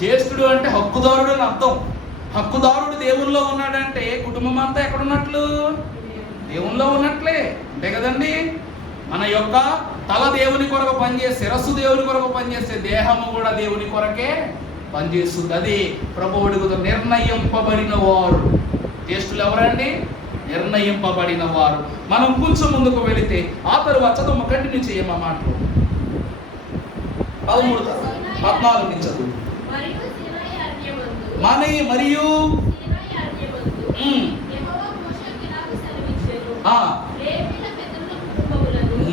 జ్యేష్ఠుడు అంటే హక్కుదారుడు అని అర్థం. హక్కుదారుడు దేవుల్లో ఉన్నాడంటే కుటుంబం అంతా ఎక్కడున్నట్లు? దేవుల్లో ఉన్నట్లే అంతే కదండి. మన యొక్క తల దేవుని కొరకు పనిచేస్తే, శిరస్సు దేవుని కొరకు పనిచేస్తే దేహము కూడా దేవుని కొరకే పనిచేస్తుంది. అది ప్రభువు అడుగుతూ నిర్ణయింపబడిన వారు. జ్యేష్ఠులు ఎవరండి? నిర్ణయింపబడిన వారు. మనం కొంచెం ముందుకు వెళితే ఆ తరువాత చదువు కంటిన్యూ చేయమా మాటలు 13-14 నుంచి చదువు. మరియు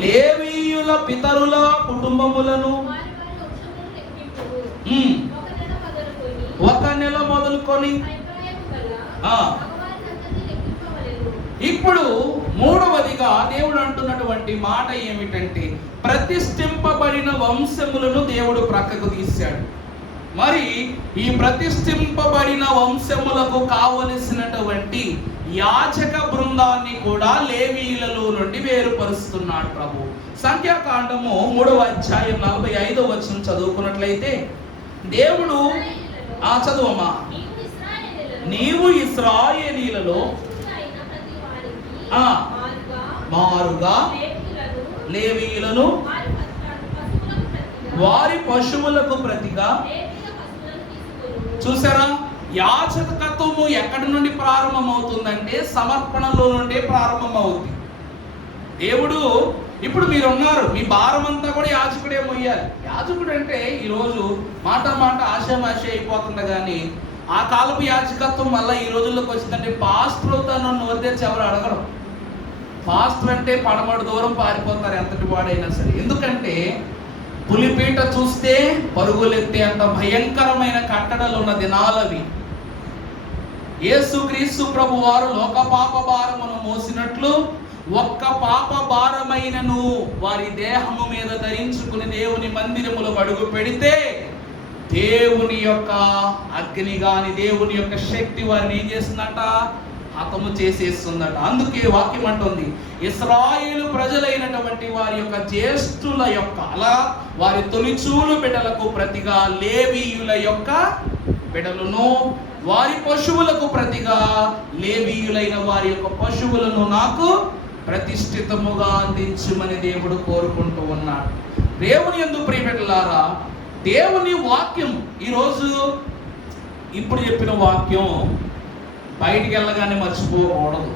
లేవీయుల పితరుల కుటుంబములను ఒక నెల మొదలుకొని ఇప్పుడు మూడవదిగా దేవుడు అంటున్నటువంటి మాట ఏమిటంటే ప్రతిష్ఠింపబడిన వంశములను దేవుడు ప్రక్కకు తీశాడు. మరి ఈ ప్రతిష్ఠింపబడిన వంశములకు కావలసినటువంటి యాజక బృందాన్ని కూడా లేవీయులలో నుండి వేరుపరుస్తున్నాడు ప్రభు. సంఖ్యాకాండము 3వ అధ్యాయం 45వ వచనం చదువుకున్నట్లయితే దేవుడు చదువమ్మా, నీవు ఇశ్రాయేలీలలో మారుగా లేవీయులను వారి పశువులకు ప్రతిగా. చూసారా, యాజకత్వము ఎక్కడి నుండి ప్రారంభమవుతుందంటే సమర్పణలో నుండి ప్రారంభమవుతుంది. దేవుడు ఇప్పుడు మీరు ఉన్నారు, మీ భారం అంతా కూడా యాజకుడే మొయ్యాలి. యాజకుడు అంటే ఈరోజు మాట ఆశామాష అయిపోతుంది. కానీ ఆ కాలపు యాజకత్వం వల్ల ఈ రోజుల్లోకి వచ్చిందంటే పాస్టర్ అవుతాను నోరు తెరిచి ఎవరు అడగడం. పాస్టర్ అంటే పడమడు దూరం పారిపోతారు ఎంతటి వాడైనా సరే. ఎందుకంటే పులిపీట చూస్తే పరుగులెత్తే అంత భయంకరమైన కట్టడలు ఉన్న దినాలవి. యేసుక్రీస్తు ప్రభు వారు లోక పాప భారమును మోసినట్లు ఒక్క పాప భారమైనను వారి దేహము మీద ధరించుకుని దేవుని మందిరములో అడుగు పెడితే దేవుని యొక్క అగ్ని గాని దేవుని యొక్క శక్తి వారిని ఏం చేస్తుందంట? హతము చేసేస్తుందట. అందుకే వాక్యం అంటుంది, ఇశ్రాయేలు ప్రజలైనటువంటి వారి యొక్క జ్యేష్ఠుల యొక్క అలా వారి తొలిచూలు బిడ్డలకు ప్రతిగా లేవీయుల యొక్క బిడ్డలను, వారి పశువులకు ప్రతిగా లేవీయులైన వారి యొక్క పశువులను నాకు ప్రతిష్ఠితముగా అందించమని దేవుడు కోరుకుంటూ ఉన్నాడు. దేవుని యందు ప్రియబిడ్డలారా, దేవుని వాక్యం ఈరోజు ఇప్పుడు చెప్పిన వాక్యం బయటికి వెళ్ళగానే మర్చిపోకూడదు.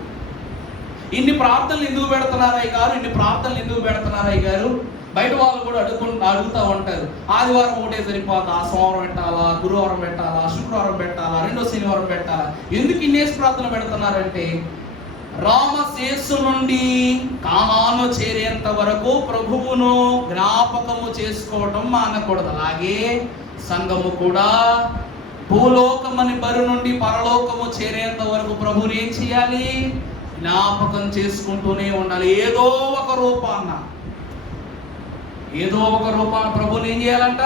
ఇన్ని ప్రార్థనలు ఎందుకు పెడుతున్నారయ్య గారు, ఇన్ని ప్రార్థనలు ఎందుకు పెడుతున్నారయ్య గారు, బయట వాళ్ళు కూడా అడుగుతూ ఉంటారు. ఆదివారం ఒకటే సరిపోతా, సోమవారం పెట్టాలా, గురువారం పెట్టాలా, శుక్రవారం పెట్టాలా, రెండో శనివారం పెట్టాలా, ఎందుకు ఇన్నేసి ప్రార్థన పెడుతున్నారంటే, రామశేషు నుండి కానాను చేరేంత వరకు ప్రభువును జ్ఞాపకము చేసుకోవటం మానకూడదు. అలాగే సంఘము కూడా భూలోకమని బరి నుండి పరలోకము చేరేంత వరకు ప్రభువుని ఏం చేయాలి? జ్ఞాపకం చేసుకుంటూనే ఉండాలి. ఏదో ఒక రూపాన ప్రభువుని ఏం చేయాలంట?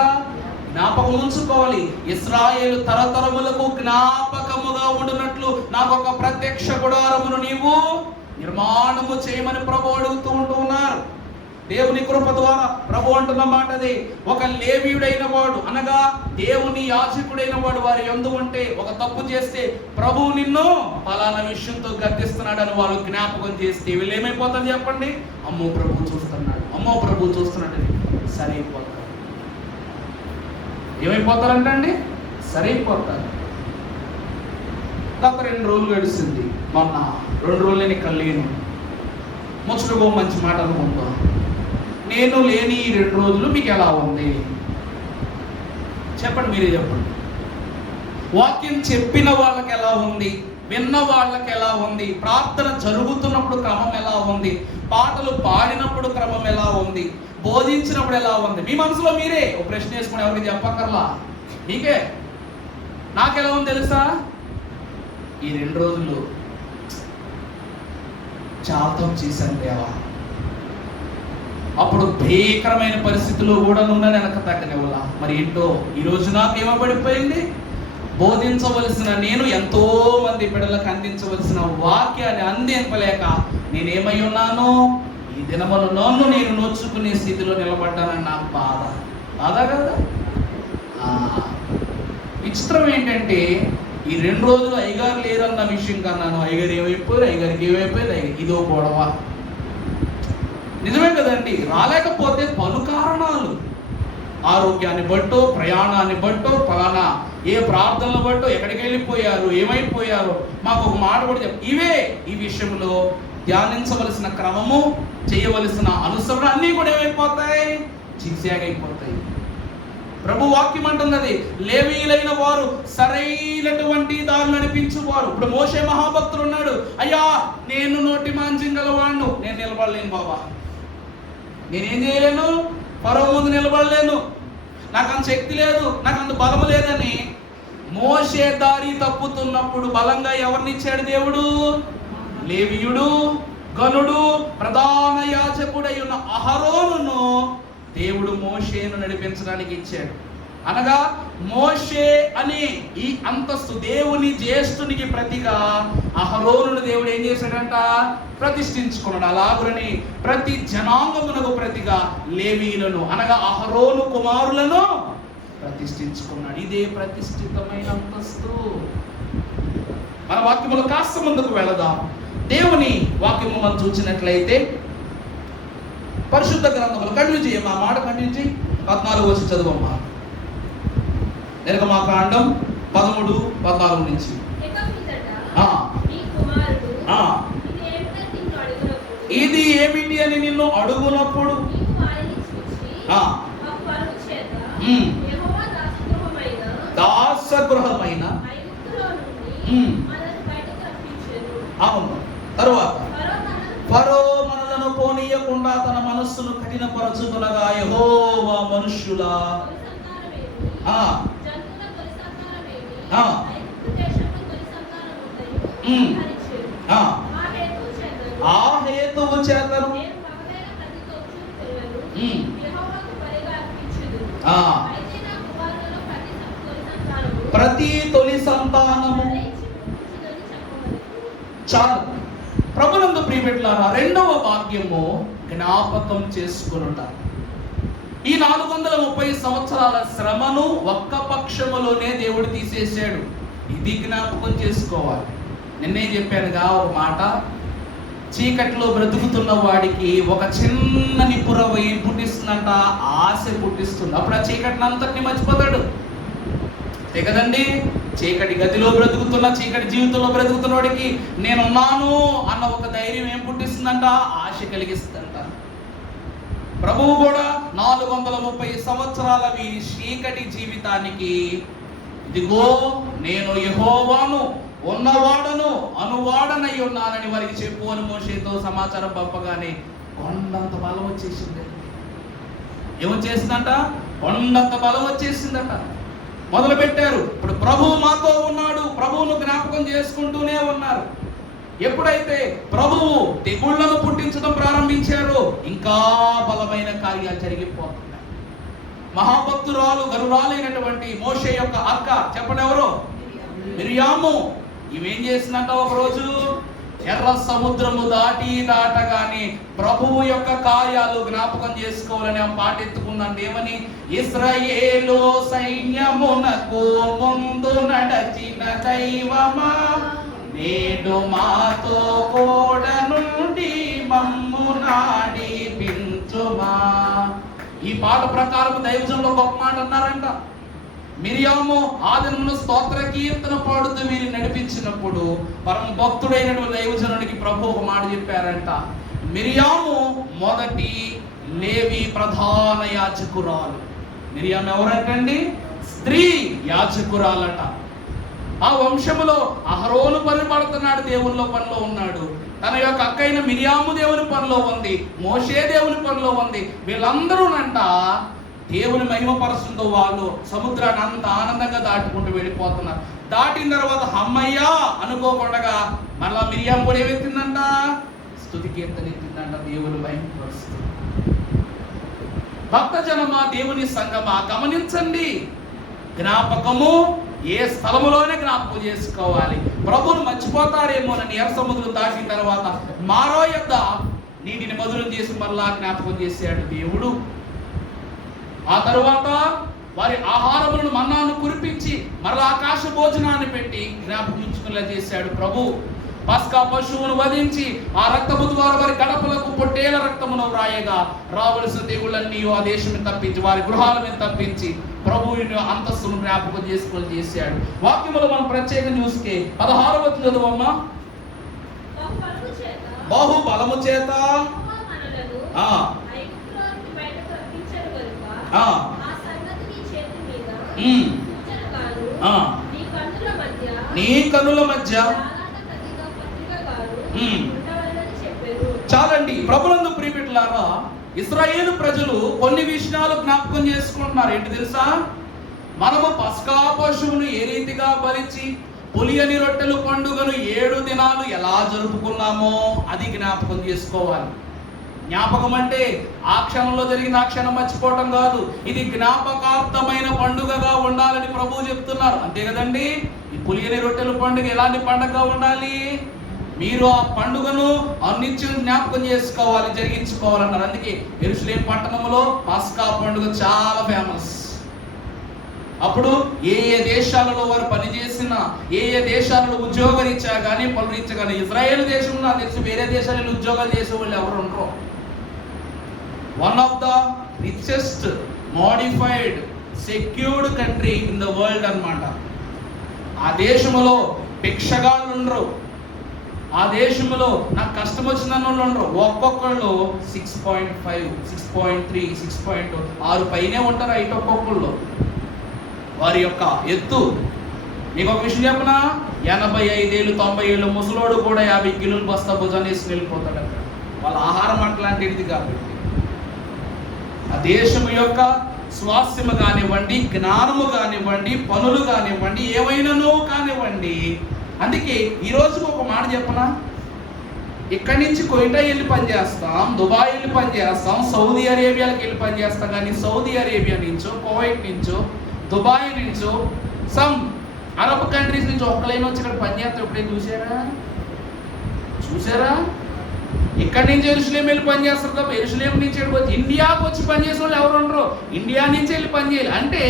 జ్ఞాపకం ఉంచుకోవాలి. ఇశ్రాయేలు తరతరములకు జ్ఞాపకముగా ఉండినట్లు నాకు ఒక ప్రత్యక్ష గుడారమును నీవు నిర్మాణము చేయమని ప్రభు అడుగుతూ ఉంటూ ఉన్నారు. దేవుని కృప ద్వారా ప్రభు అంటున్న మాట అది. ఒక లేవీయుడైన వాడు అనగా దేవుని యాజకుడైన వాడు వారి యందు ఉంటే, ఒక తప్పు చేస్తే ప్రభువు నిన్ను ఫలానా విషయంతో గద్దిస్తున్నాడని వాళ్ళు జ్ఞాపకం చేస్తే వీళ్ళు ఏమైపోతుంది చెప్పండి? అమ్మో ప్రభు చూస్తున్నాడు, అమ్మో ప్రభు చూస్తున్నాడని సరైపోతారు. ఏమైపోతారంటండి? సరైపోతారు. గత 2 రోజులు గడిచింది, మొన్న 2 రోజులు నేను ఇక్కడ లేను. ముచ్చుడుగో మంచి మాట అనుకుంటా. నేను లేని ఈ 2 రోజులు మీకు ఎలా ఉంది చెప్పండి, మీరే చెప్పండి. వాక్యం చెప్పిన వాళ్ళకి ఎలా ఉంది, విన్న వాళ్ళకి ఎలా ఉంది, ప్రార్థన జరుగుతున్నప్పుడు క్రమం ఎలా ఉంది, పాటలు పాడినప్పుడు క్రమం ఎలా ఉంది, బోధించినప్పుడు ఎలా ఉంది? మీ మనసులో మీరే ఒక ప్రశ్న వేసుకుని ఎవరికి చెప్పక్కర్లా, మీకే. నాకెలా ఉంది తెలుసా? ఈ 2 రోజులు చాలా చేశాను దేవా. అప్పుడు భీకరమైన పరిస్థితుల్లో కూడా నూనె వెనక తగ్గనివ్వాల. మరి ఏంటో ఈరోజు నాకు ఏమబడిపోయింది? బోధించవలసిన నేను ఎంతో మంది బిడ్డలకు అందించవలసిన వాక్యాన్ని అందింపలేక నేనేమై ఉన్నాను? ఈ దినములు నన్ను నేను నోచుకునే స్థితిలో నిలబడ్డానని నాకు బాధ కదా. విచిత్రం ఏంటంటే, ఈ 2 రోజులు అయ్యగారు లేరన్న విషయం కన్నాను. అయ్యగారు ఏమైపోయారు, అయ్యగారికి ఏమైపోయింది, ఇదో గొడవ. నిజమే కదండి. రాలేకపోతే పలు కారణాలు, ఆరోగ్యాన్ని బట్టో, ప్రయాణాన్ని బట్టో, ఫలానా ఏ ప్రార్థనలు బట్టో, ఎక్కడికి వెళ్ళిపోయారు, ఏమైపోయారు, మాకు ఒక మాట కూడా ఇవే ఈ విషయంలో ధ్యానించవలసిన క్రమము, చేయవలసిన అనుసరణ అన్నీ కూడా ఏమైపోతాయి? చిక్సాగైపోతాయి. ప్రభు వాక్యం అంటున్నది, లేవీయులైన వారు సరైనటువంటి దారి నడిపించువారు. ఇప్పుడు మోషే మహాభక్తుడు ఉన్నాడు. అయ్యా, నేను నోటి మాంజ్యం గలవాణ్ణు, నేను నిలబడలేను బాబా, నేనేం చేయలేను, ఫరో ముందు నిలబడలేను, నాకు అంత శక్తి లేదు, నాకు అంత బలము లేదని మోషే దారి తప్పుతున్నప్పుడు బలంగా ఎవరినిచ్చాడు దేవుడు? లేవీయుడు, గనుడు, ప్రధాన యాజకుడై ఉన్న అహరోనును దేవుడు మోషేను నడిపించడానికి ఇచ్చాడు. అనగా మోషే అనే ఈ అంతస్తు దేవుని జ్యేష్ఠునికి ప్రతిగా అహరోనును దేవుడు ఏం చేశాడంట? ప్రతిష్ఠించుకున్నాడు. అలాగుని ప్రతి జనాంగమునకు ప్రతిగా లేవీయులను అనగా అహరోను కుమారులను ప్రతిష్ఠించుకున్నాడు. ఇదే ప్రతిష్ఠితమైన అంతస్తు. మన వాక్యములు కాస్త ముందుకు వెళదాం. దేవుని వాక్యము మనం చూసినట్లయితే పరిశుద్ధ గ్రంథములు కంటిన్యూ చేయమ్మా, మాట కంటిన్యూ చేయి. 14 వచ్చి చదువమ్మా. నిర్గమాకాండం 13-14 నుంచి. ఇది ఏమిటి అని నిన్ను అడుగునప్పుడు దాసగృహమైన అవును. తరువాత ఫరో మనలను పోనీయకుండా తన మనస్సును కఠినపరచుకొనగా యెహోవా మనుష్యుల ఆ హేతువు చేతను ప్రతి తొలి సంతానము చాలు. ప్రభునందు ప్రియబిడ్డలారా, రెండవ భాగ్యము జ్ఞాపకం చేసుకొనుట. ఈ 430 సంవత్సరాల శ్రమను ఒక్క పక్షములోనే దేవుడు తీసేశాడు. ఇది జ్ఞాపకం చేసుకోవాలి. నిన్నే చెప్పానుగా ఒక మాట, చీకట్లో బ్రతుకుతున్న వాడికి ఒక చిన్న నిపురవ ఏం పుట్టిస్తుందంట? ఆశ పుట్టిస్తుంది. అప్పుడు ఆ చీకటిని అంతటిని మర్చిపోతాడు. అంతే కదండి. చీకటి గదిలో బ్రతుకుతున్న, చీకటి జీవితంలో బ్రతుకుతున్న వాడికి నేనున్నాను అన్న ఒక ధైర్యం ఏం పుట్టిస్తుందంట? ఆశ కలిగిస్తుందంట. ప్రభువు కూడా 430 సంవత్సరాల ఈ చీకటి జీవితానికి ఇదిగో నేను యెహోవాను, ఉన్నవాడను, అనువాడనై ఉన్నానని వారికి చెప్పు అని మోషేతో సమాచారం పంపగానే కొండంత బలం వచ్చేసింది. ఏమొచ్చేసిందంట? కొండంత బలం వచ్చేసిందట. మొదలు పెట్టారు. ఇప్పుడు ప్రభువు మాతో ఉన్నాడు, ప్రభువును జ్ఞాపకం చేసుకుంటూనే ఉన్నారు. ఎప్పుడైతే ప్రభువు తెగుళ్లను పుట్టించడం ప్రారంభించారో ఇంకా బలమైన కార్యాలు జరిగిపోతున్నాయి. మహాభక్తురాలు, గరురాలైనటువంటి మోషే యొక్క అక్క, చెప్పండి ఎవరు? మిరియాము. ఇవేం చేసిందంట? ఒకరోజు ఎర్ర సముద్రము దాటగానే ప్రభువు యొక్క కార్యాలు జ్ఞాపకం చేసుకోవాలని ఆ పాట ఎత్తుకుందండి. ఏమని? ఇశ్రాయేలు సైన్యమునకు ముందు నడచిన దైవమా, నేడు మాతో కూడా నుండి మమ్ము నడిపించుమా. ఈ పాట ప్రకారం దైవజనులు గొప్ప మాట అన్నారంట. మిరియాము ఆదినమున స్తోత్ర కీర్తన పాడుతూ వీరిని నడిపించినప్పుడు పరమ భక్తుడైనటువంటి దైవజనుడికి ప్రభు ఒక మాట చెప్పారంట. మిరియాము మొదటి లేవి ప్రధాన యాజకురాలు. మిరియాము ఎవరంటండి? స్త్రీ యాజకురాలట. ఆ వంశములో అహరోను పని పడుతున్నాడు, దేవునిలో పనిలో ఉన్నాడు. తన యొక్క అక్కైన మిరియాము దేవుని పనిలో ఉంది, మోషే దేవుని పనిలో ఉంది. వీళ్ళందరూనంట దేవుని మహిమపరుస్తుందో వాళ్ళు సముద్రాన్ని అంత ఆనందంగా దాటుకుంటూ వెళ్ళిపోతున్నారు. దాటిన తర్వాత అమ్మయ్యా అనుకోకుండా మళ్ళా మిరియాం కూడా ఏమెత్తిందంట? స్తుతి కీర్తన ఎత్తిందంట, దేవుని మహిమపరుస్తూ. భక్త జనమా, దేవుని సంగమా, గమనించండి. జ్ఞాపకము ఏ స్థలములోనే జ్ఞాపకం చేసుకోవాలి. ప్రభువును మర్చిపోతారేమోనని ఎర్ర సముద్రం దాటిన తర్వాత మారో యొద్ద నీటిని మధురం చేసి మళ్ళా జ్ఞాపకం చేశాడు దేవుడు. ఆ తరువాత వారి ఆహారములను మన్నాను కురిపించి మరలా ఆకాశ భోజనాన్ని పెట్టి జ్ఞాపకించుకునేలా చేశాడు ప్రభు. పస్కా పశువును వధించి ఆ రక్తము ద్వారా వారి గడపలకు పొట్టేల రక్తమును వ్రాయగా రావలసిన తెగుళ్ళన్నీ ఆ దేశం తప్పించి వారి గృహాల మీద తప్పించి ప్రభువుని అంతస్తును జ్ఞాపకం చేసుకుని చేశాడు. వాక్యములు మనం ప్రత్యేకంగా చూస్తే 16వ చదువమ్మా. బహు బలము చేత నీ కన్నుల మధ్య చాలండి. ప్రభునందు ప్రియబిడ్డలారా, ఇశ్రాయేలు ప్రజలు కొన్ని విషయాలు జ్ఞాపకం చేసుకుంటున్నారు. ఏంటి తెలుసా? మనము పస్కా పశువును ఏ రీతిగా బలిచి పులియని రొట్టెలు పండుగను 7 దినాలు ఎలా జరుపుకున్నామో అది జ్ఞాపకం చేసుకోవాలి. జ్ఞాపకం అంటే ఆ క్షణంలో జరిగిన ఆ క్షణం మర్చిపోవటం కాదు. ఇది జ్ఞాపకార్థమైన పండుగగా ఉండాలని ప్రభువు చెప్తున్నారు. అంతే కదండి. ఈ పులియని రొట్టెల పండుగ ఎలాంటి పండుగగా ఉండాలి? మీరు ఆ పండుగను అనిత్యం జ్ఞాపకం చేసుకోవాలి, జరిగించుకోవాలన్నారు. అందుకే యెరూషలేము పట్టణంలో పస్కా పండుగ చాలా ఫేమస్. అప్పుడు ఏ దేశాలలో వారు పనిచేసినా, ఏ దేశాలలో ఉద్యోగరీత్యా కానీ పనురీత్యా కానీ, ఇజ్రాయేల్ దేశంలో నాకు తెలిసి వేరే దేశాలలో ఉద్యోగాలు చేసే వాళ్ళు ఎవరు ఉండరు. One of the richest modified secured country in the world అన్నమాట. ఆ దేశంలో భిక్షగాళ్ళు ఉండరు. ఆ దేశంలో నాకు కష్టం వచ్చిందన్న వాళ్ళు ఉండరు. ఒక్కొక్కళ్ళు 6.5, 6.3, 6.6 పైనే ఉంటారు. అయితే ఒక్కొక్కళ్ళు వారి యొక్క ఎత్తు. మీకు ఒక విషయం చెప్పనా? 85 ఏళ్ళు 90 ఏళ్ళు ముసలోడు కూడా 50 కిలోలు బస్తా భుజాన్ని వేసుకుని వెళ్ళిపోతాడు అక్కడ. వాళ్ళ ఆహారం అట్లాంటిది కాబట్టి. ఆ దేశం యొక్క స్వాస్థ్యము కానివ్వండి, జ్ఞానము కానివ్వండి, పనులు కానివ్వండి, ఏవైనానో కానివ్వండి. అందుకే ఈరోజు ఒక మాట చెప్పనా? ఇక్కడి నుంచి కోయిటా వెళ్ళి పనిచేస్తాం, దుబాయ్ వెళ్ళి పనిచేస్తాం, సౌదీ అరేబియాకి వెళ్ళి పనిచేస్తాం. కానీ సౌదీ అరేబియా నుంచో, కువైట్ నుంచో, దుబాయ్ నుంచో, సమ్ అరబ్ కంట్రీస్ నుంచి ఒక్కలైనా వచ్చి ఇక్కడ పనిచేస్తారు. ఎప్పుడైనా చూసారా? చూసారా? ఇక్కడి నుంచి యెరూషలేము వెళ్ళి పని చేస్తారు తప్ప యెరూషలేము నుంచి వెళ్ళిపోతే ఇండియాకు వచ్చి పనిచేసే వాళ్ళు ఎవరు ఉండరు. ఇండియా నుంచి వెళ్ళి పని చేయాలి. అంటే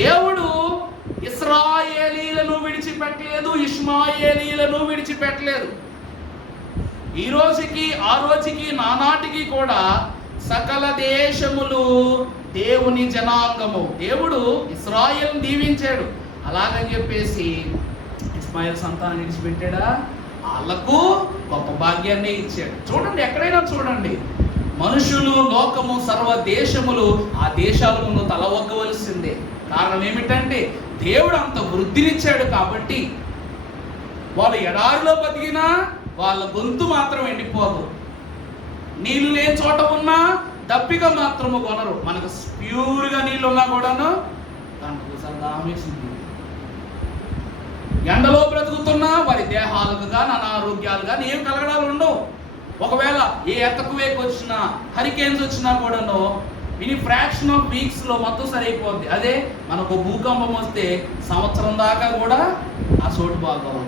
దేవుడు ఇశ్రాయేలీలను విడిచిపెట్టలేదు, ఇష్మాయేలీలను విడిచిపెట్టలేదు. ఈ రోజుకి ఆ రోజుకి నానాటికి కూడా సకల దేశములు దేవుని జనాంగము. దేవుడు ఇశ్రాయేలును దీవించాడు. అలాగని చెప్పేసి ఇష్మాయేలు సంతానం విడిచిపెట్టాడా? వాళ్ళకు గొప్ప భాగ్యాన్ని ఇచ్చాడు. చూడండి, ఎక్కడైనా చూడండి, మనుషులు, లోకము, సర్వ దేశములు ఆ దేశాల ముందు తల ఒగ్గవలసిందే. కారణం ఏమిటంటే దేవుడు అంత వృద్ధినిచ్చాడు కాబట్టి. వాళ్ళు ఎడారిలో బతికినా వాళ్ళ గొంతు మాత్రం ఎండిపోదు. నీళ్ళు లేని చోట ఉన్నా దప్పిక మాత్రము కొనరు. మనకు ప్యూర్గా నీళ్ళు ఉన్నా కూడాను దాంట్లో దాహం వేసింది. ఎండలో బ్రతుకుతున్నా వారి దేహాలకు కానీ అనారోగ్యాలు కానీ ఏం కలగడాలు ఉండవు. ఒకవేళ ఏ ఎర్త్క్వేక్ వచ్చినా, హరికేన్స్ వచ్చినా కూడాను ఇని ఫ్రాక్షన్ ఆఫ్ వీక్స్లో మొత్తం సరైపోద్ది. అదే మనకు భూకంపం వస్తే సంవత్సరం దాకా కూడా ఆ చోటు బాగోదు.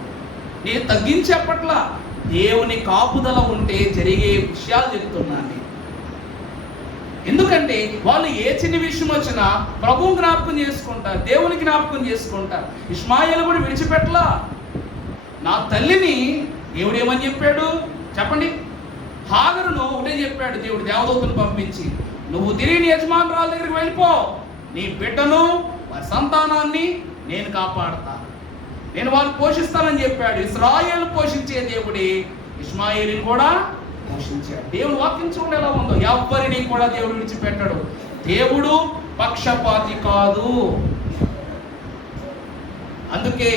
నేను తగ్గించి చెప్పట్లా, దేవుని కాపుదల ఉంటే జరిగే విషయాలు చెప్తున్నాను. ఎందుకంటే వాళ్ళు ఏ చిన్న విషయం వచ్చినా ప్రభువు జ్ఞాపకం చేసుకుంటారు, దేవుని జ్ఞాపకం చేసుకుంటారు. ఇష్మాయేలు కూడా విడిచిపెట్టలా. నా తల్లిని దేవుడు ఏమని చెప్పాడు చెప్పండి? హాగరును ఒకటే చెప్పాడు దేవుడు దేవదూతను పంపించి, నువ్వు తిరిగి నీ యజమానురాల దగ్గరికి వెళ్ళిపో, నీ బిడ్డను వారి సంతానాన్ని నేను కాపాడతా, నేను వారిని పోషిస్తానని చెప్పాడు. ఇశ్రాయేలు పోషించే దేవుడే ఇష్మాయేలుని కూడా పోషించాడు. దేవుడు వాక్యం చూడండి ఎలా ఉందో. ఎవ్వరిని కూడా దేవుడు విడిచిపెట్టాడు. దేవుడు పక్షపాతి కాదు. అందుకే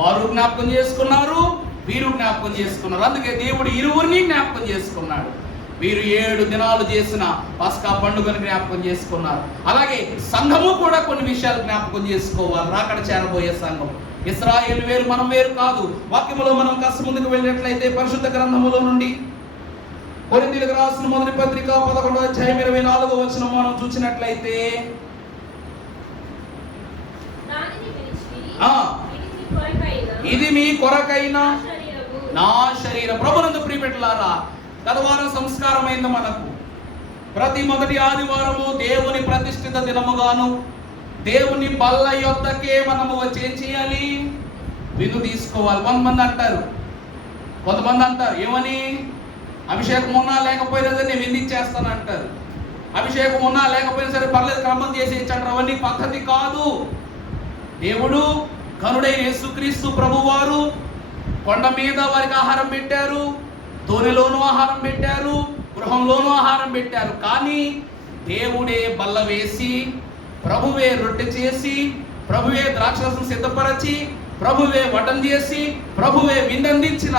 వారు జ్ఞాపకం చేసుకున్నారు, వీరు జ్ఞాపకం చేసుకున్నారు. అందుకే దేవుడు ఇరువురిని జ్ఞాపకం చేసుకున్నాడు. వీరు 7 దినాలు చేసిన పస్కా పండుగను జ్ఞాపకం చేసుకున్నారు. అలాగే సంఘము కూడా కొన్ని విషయాలు జ్ఞాపకం చేసుకోవాలి. రాకడ చేరబోయే సంఘం. ఇశ్రాయేలు వేరు, మనం వేరు కాదు. వాక్యములో మనం కాస్త ముందుకు వెళ్ళినట్లయితే పరిశుద్ధ గ్రంథములో నుండి కొరింథీయులకు రాసిన మొదటి పత్రిక 11వ అధ్యాయం 24వ వచనం మనం చూసినట్లయితే, ఇది మీ కొరకైన నా శరీరం. ప్రభునందు ప్రియబిడ్డలారా, గత వారం సంస్కారమైంది మనకు. ప్రతి మొదటి ఆదివారము దేవుని ప్రతిష్ఠిత దినముగాను దేవుని బల్ల యొద్దకే మనము వచ్చి ఏం చేయాలి? విందు తీసుకోవాలి. కొంతమంది అంటారు ఏమని? అభిషేకం ఉన్నా లేకపోయినా సరే నేను విందు ఇచ్చేస్తాను అంటారు. అభిషేకం ఉన్నా లేకపోయినా సరే పర్లేదు, క్రమం చేసి ఇచ్చంటారు. అవన్నీ పద్ధతి కాదు. దేవుడు కనుడైన యేసుక్రీస్తు ప్రభువారు కొండ మీద వారికి ఆహారం పెట్టారు, తోనెలోనూ ఆహారం పెట్టారు, గృహంలోనూ ఆహారం పెట్టారు. కానీ దేవుడే బల్ల వేసి, ప్రభువే రొట్టె చేసి, ప్రభువే ద్రాక్షరసం సిద్ధపరచి, ప్రభువే వడ్డం చేసి, ప్రభువే విందందించిన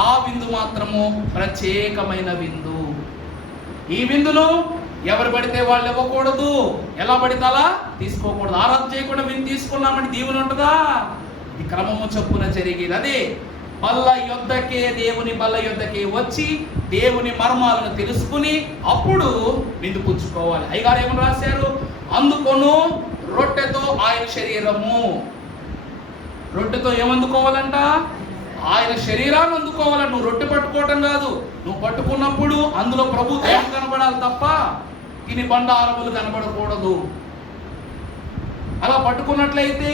ఆ విందు మాత్రము ప్రత్యేకమైన విందు. ఈ విందును ఎవరు పడితే వాళ్ళు ఇవ్వకూడదు, ఎలా పడితే అలా తీసుకోకూడదు. ఆరాధన చేయకుండా విందు తీసుకున్నామని దీవెన ఉంటుందా? ఈ క్రమము చొప్పున జరిగేది. అదే బల్ల యొద్దకే, దేవుని బల్ల యొద్దకే వచ్చి దేవుని మర్మాలను తెలుసుకుని అప్పుడు విందు పుచ్చుకోవాలి. అయ్యగారు ఏమని రాశారు? అందుకొను రొట్టెతో ఆయన శరీరము. రొట్టెతో ఏమందుకోవాలంట? ఆయన శరీరాన్ని అందుకోవాలంట. నువ్వు రొట్టె పట్టుకోవటం కాదు. నువ్వు పట్టుకున్నప్పుడు అందులో ప్రభు దేహం కనబడాలి తప్ప తిని బండారములు కనబడకూడదు. అలా పట్టుకున్నట్లయితే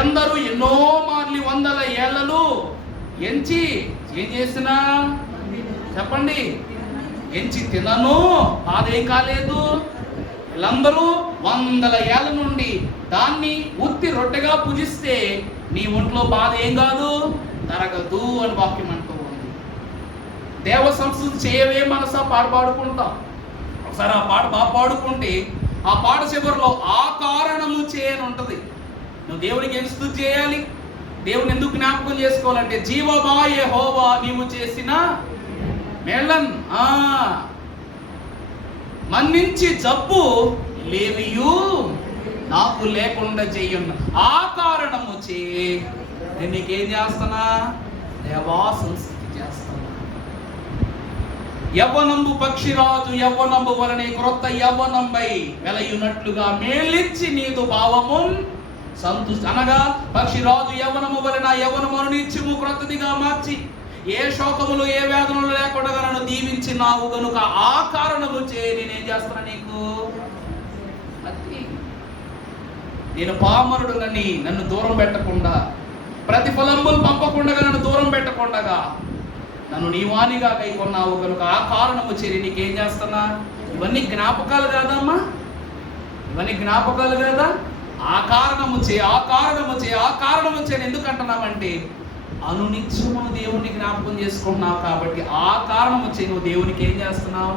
ఎందరూ ఎన్నో మార్లు 100 ఏళ్లలో ఎంచి ఏం చేసినా చెప్పండి, ఎంచి తినను బాధేం కాలేదు. వీళ్ళందరూ 100 ఏళ్ల నుండి దాన్ని ఉత్తి రొట్టెగా పూజిస్తే నీ ఒంట్లో బాధ ఏం కాదు, తరగదు అని వాక్యం అంటూ ఉంది. దేవ సంస్కృతి చేయవే మనసా పాట పాడుకుంటాం. ఒకసారి ఆ పాట బాగా పాడుకుంటే ఆ పాట చివరిలో ఆ కారణము చేయని ఉంటుంది. నువ్వు దేవునికి ఏం స్తుతి చేయాలి? దేవుని ఎందుకు జ్ఞాపకం చేసుకోవాలంటే జీవమా యెహోవా నీవు చేసిన మేళన్ మన్నించి జబ్బు లేవియు నాకు లేకుండా చెయ్యున్న ఆ కారణము చే నేను నీకేం చేస్తున్నా? దేవా సంస్థితి చేస్తున్నా. యవ్వనంబు పక్షిరాజు యవ్వనంబు వలనే క్రొత్త యవ్వనంబై వెలయునట్లుగా మేలిచ్చి నీదు భావము సంతుష్టి. అనగా పక్షిరాజు యవ్వనము వలన యవ్వనమును నిత్యము క్రొత్తదిగా మార్చి ఏ శోకములు ఏ వేదనలు లేకుండా నన్ను దీవించినావు కనుక ఆ కారణము చే నేనేం చేస్తున్నా నీకు అది నేను పామరుడునని నన్ను దూరం పెట్టకుండా, ప్రతిఫలంబులు పంపకుండా నన్ను దూరం పెట్టకుండా నన్ను నీవానిగా కైకొన్నావు కనుక ఆ కారణము చేరి నీకేం చేస్తున్నా. ఇవన్నీ జ్ఞాపకాలు కాదమ్మా, ఇవన్నీ జ్ఞాపకాలు కదా. ఆ కారణము చే ఎందుకు అంటున్నామంటే అనునిత్యము దేవుని జ్ఞాపకం చేసుకుంటున్నావు కాబట్టి ఆ కారణము చే నువ్వు దేవునికి ఏం చేస్తున్నావు,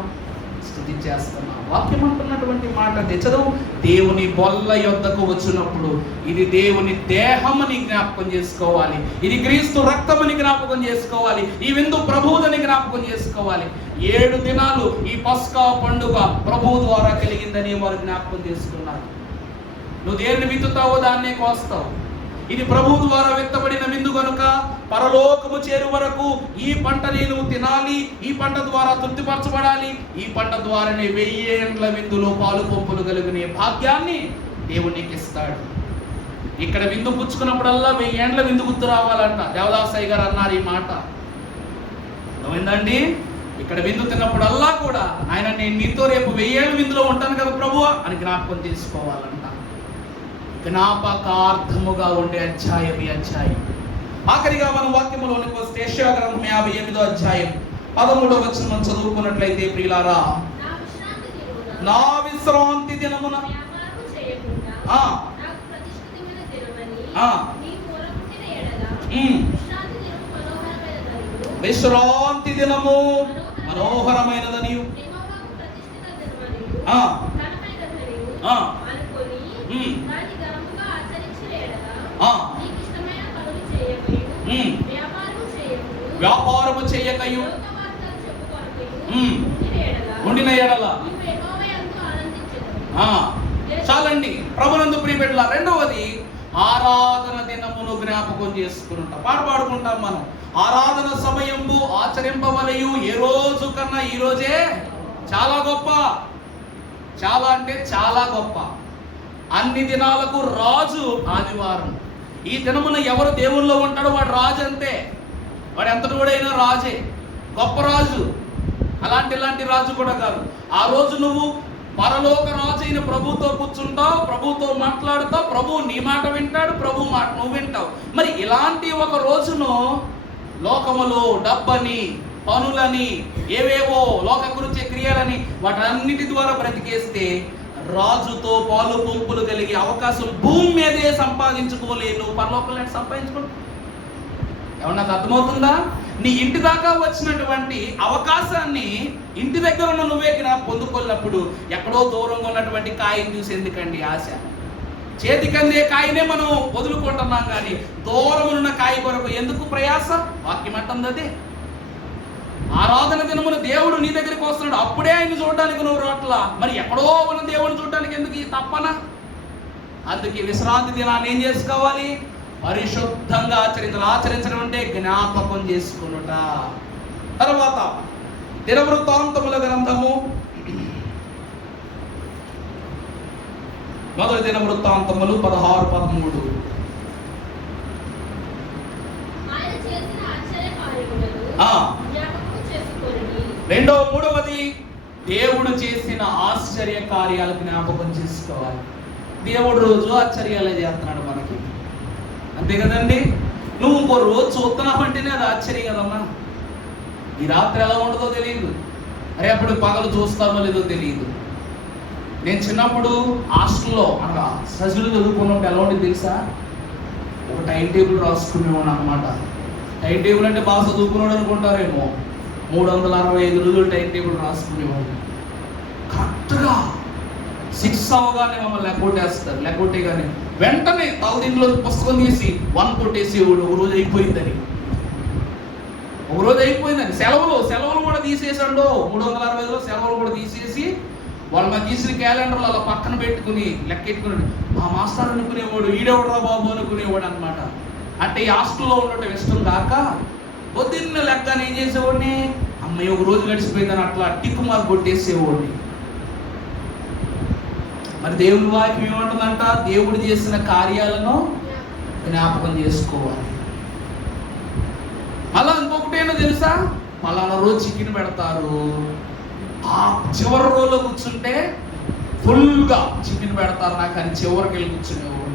స్తుతి చేస్తున్నావు. వాక్యం అంటున్నటువంటి మాట చదువు. దేవుని బొల్ల యొద్దకు వచ్చినప్పుడు ఇది దేవుని దేహమని జ్ఞాపకం చేసుకోవాలి, ఇది క్రీస్తు రక్తమని జ్ఞాపకం చేసుకోవాలి, ఈ విందు ప్రభువుని జ్ఞాపకం చేసుకోవాలి. 7 దినాలు ఈ పస్కా పండుగ ప్రభువు ద్వారా కలిగిందని వారు జ్ఞాపకం చేసుకున్నారు. నువ్వు దేనిని విత్తుతావో దాన్నే కోస్తావు. ఇది ప్రభువు ద్వారా విత్తబడిన విందు కనుక పరలోకము చేరు వరకు ఈ పంట నేను తినాలి, ఈ పంట ద్వారా తృప్తిపరచబడాలి, ఈ పంట ద్వారానే 1000 ఏండ్ల విందులో పాలు పంపులు కలిగిన భాగ్యాన్ని దేవుడు నీకు ఇస్తాడు. ఇక్కడ విందు పుచ్చుకున్నప్పుడల్లా 1000 ఏండ్ల విందు గుర్తు రావాలంట. దేవదాసయ్య గారు అన్నారు ఈ మాట. అర్థమైందండి? ఇక్కడ విందు తిన్నప్పుడల్లా కూడా ఆయన నేను నీతో రేపు 1000 ఏళ్ళ విందులో ఉంటాను కదా ప్రభువా అని జ్ఞాపకం చేసుకోవాలంట. జ్ఞాపకార్థముగా ఉండే అధ్యాయం ఈ అధ్యాయం. ఆఖరిగా మనం వాక్యములోనికి వస్తే యెషయా గ్రంథం 58వ అధ్యాయం 13వ వచనం చదువుకున్నట్లయితే, ప్రియులారా నా విశ్రాంతి దినమున విశ్రాంతి దినము మనోహరమైనదని వ్యాపారము చేయకయు ఉండిన ఎడల. చాలండి ప్రభునందు ప్రియబిడ్డల. రెండవది ఆరాధన దినమును జ్ఞాపకం చేసుకుంటాం. పాడుకుంటాం మనం. ఆరాధన సమయము ఆచరింపవలయు ఏ రోజు కన్నా ఈ రోజే చాలా గొప్ప, చాలా అంటే చాలా గొప్ప. అన్ని దినాలకు రాజు ఆదివారం. ఈ దినమున ఎవరు దేవుల్లో ఉంటాడో వాడు రాజు అంతే. వాడు ఎంతటి వాడైనా రాజే, గొప్ప రాజు. ఇలాంటి రాజు కూడా కాదు. ఆ రోజు నువ్వు పరలోక రాజు అయిన ప్రభుతో కూర్చుంటావు, ప్రభుతో మాట్లాడుతావు, ప్రభువు నీ మాట వింటాడు, ప్రభు మాట నువ్వు వింటావు. మరి ఇలాంటి ఒక రోజును లోకములో డబ్బని, పనులని, ఏవేవో లోకకృత్య క్రియలని వాటన్నిటి ద్వారా బ్రతికేస్తే రాజుతో పాలు పంపులు కలిగే అవకాశం భూమి మీదే సంపాదించుకోలేను. పరలోకంలో సంపాదించుకో. ఏమన్నా అర్థమవుతుందా? నీ ఇంటి దాకా వచ్చినటువంటి అవకాశాన్ని ఇంటి దగ్గర ఉన్న నువ్వే పొందుకున్నప్పుడు ఎక్కడో దూరంగా ఉన్నటువంటి కాయని చూసి ఎందుకండి ఆశ? చేతికందే కాయనే మనం వదులుకుంటున్నాం కానీ దూరం ఉన్న కాయ కొరకు ఎందుకు ప్రయాస? వాక్యం అంటుంది అదే. ఆరాధన దినమున దేవుడు నీ దగ్గరికి వస్తున్నాడు, అప్పుడే ఆయన చూడడానికి నువ్వు రోట్లా. మరి ఎక్కడో ఉన్న దేవుడిని చూడడానికి ఎందుకు ఈ తప్పన? అందుకే విశ్రాంతి దినాన్ని ఏం చేసుకోవాలి? పరిశుద్ధంగా ఆచరించడం అంటే జ్ఞాపకం చేసుకునుట. తర్వాత దినవృత్తాంతముల గ్రంథము మొదటి దినవృత్తాంతములు 16-13. మూడవది దేవుడు చేసిన ఆశ్చర్య కార్యాలు జ్ఞాపకం చేసుకోవాలి. దేవుడు రోజు ఆశ్చర్యాలే చేస్తున్నాడు మనకి, అంతే కదండి. నువ్వు ఇంకో రోజు చూస్తున్నావంటేనే అది ఆశ్చర్యం కదమ్మా. ఈ రాత్రి ఎలా ఉండదో తెలియదు, రేపటి పగలు చూస్తామో లేదో తెలియదు. నేను చిన్నప్పుడు హాస్టల్లో అనగా సజులు చదువుకున్నప్పుడు ఎలా ఉండేది తెలుసా? ఒక టైం టేబుల్ రాసుకునేవాడు అనమాట. టైం టేబుల్ అంటే బాగా చదువుకున్నాడు అనుకుంటారేమో. 365 రోజులు టైం టేబుల్ రాసుకునేవాడు. కరెక్ట్గా 6 అవగానే మమ్మల్ని లెక్కొట్టేస్తారు. లెక్కొట్టే కానీ వెంటనే తలదింట్లో పుస్తకం తీసి 1 కొట్టేసేవాడు. ఒక రోజు అయిపోయిందని. సెలవులు కూడా తీసేసాడు. 365లో సెలవులు కూడా తీసేసి వాళ్ళ మాకు తీసిన క్యాలెండర్లు అలా పక్కన పెట్టుకుని లెక్కెట్టుకున్నాడు. ఆ మాస్టర్ అనుకునేవాడు, ఈడెవడరా బాబు అనుకునేవాడు అనమాట. అంటే ఈ హాస్టల్లో ఉండటం ఇష్టం కాక పొద్దున్న లెక్కని ఏం చేసేవాడిని, అమ్మాయి ఒక రోజు గడిచిపోయిందని అట్లా టిక్కు మార్క్ కొట్టేసేవాడిని. మరి దేవుని వాక్యం ఏమంటుందంట? దేవుడు చేసిన కార్యాలను జ్ఞాపకం చేసుకోవాలి. అలా ఇంకొకటి ఏంటో తెలుసా, పలానా రోజు చికెన్ పెడతారు, ఆ చివరి రోజులో కూర్చుంటే ఫుల్గా చికెన్ పెడతారు నాకు అని చివరికి వెళ్ళి కూర్చునేవాడు.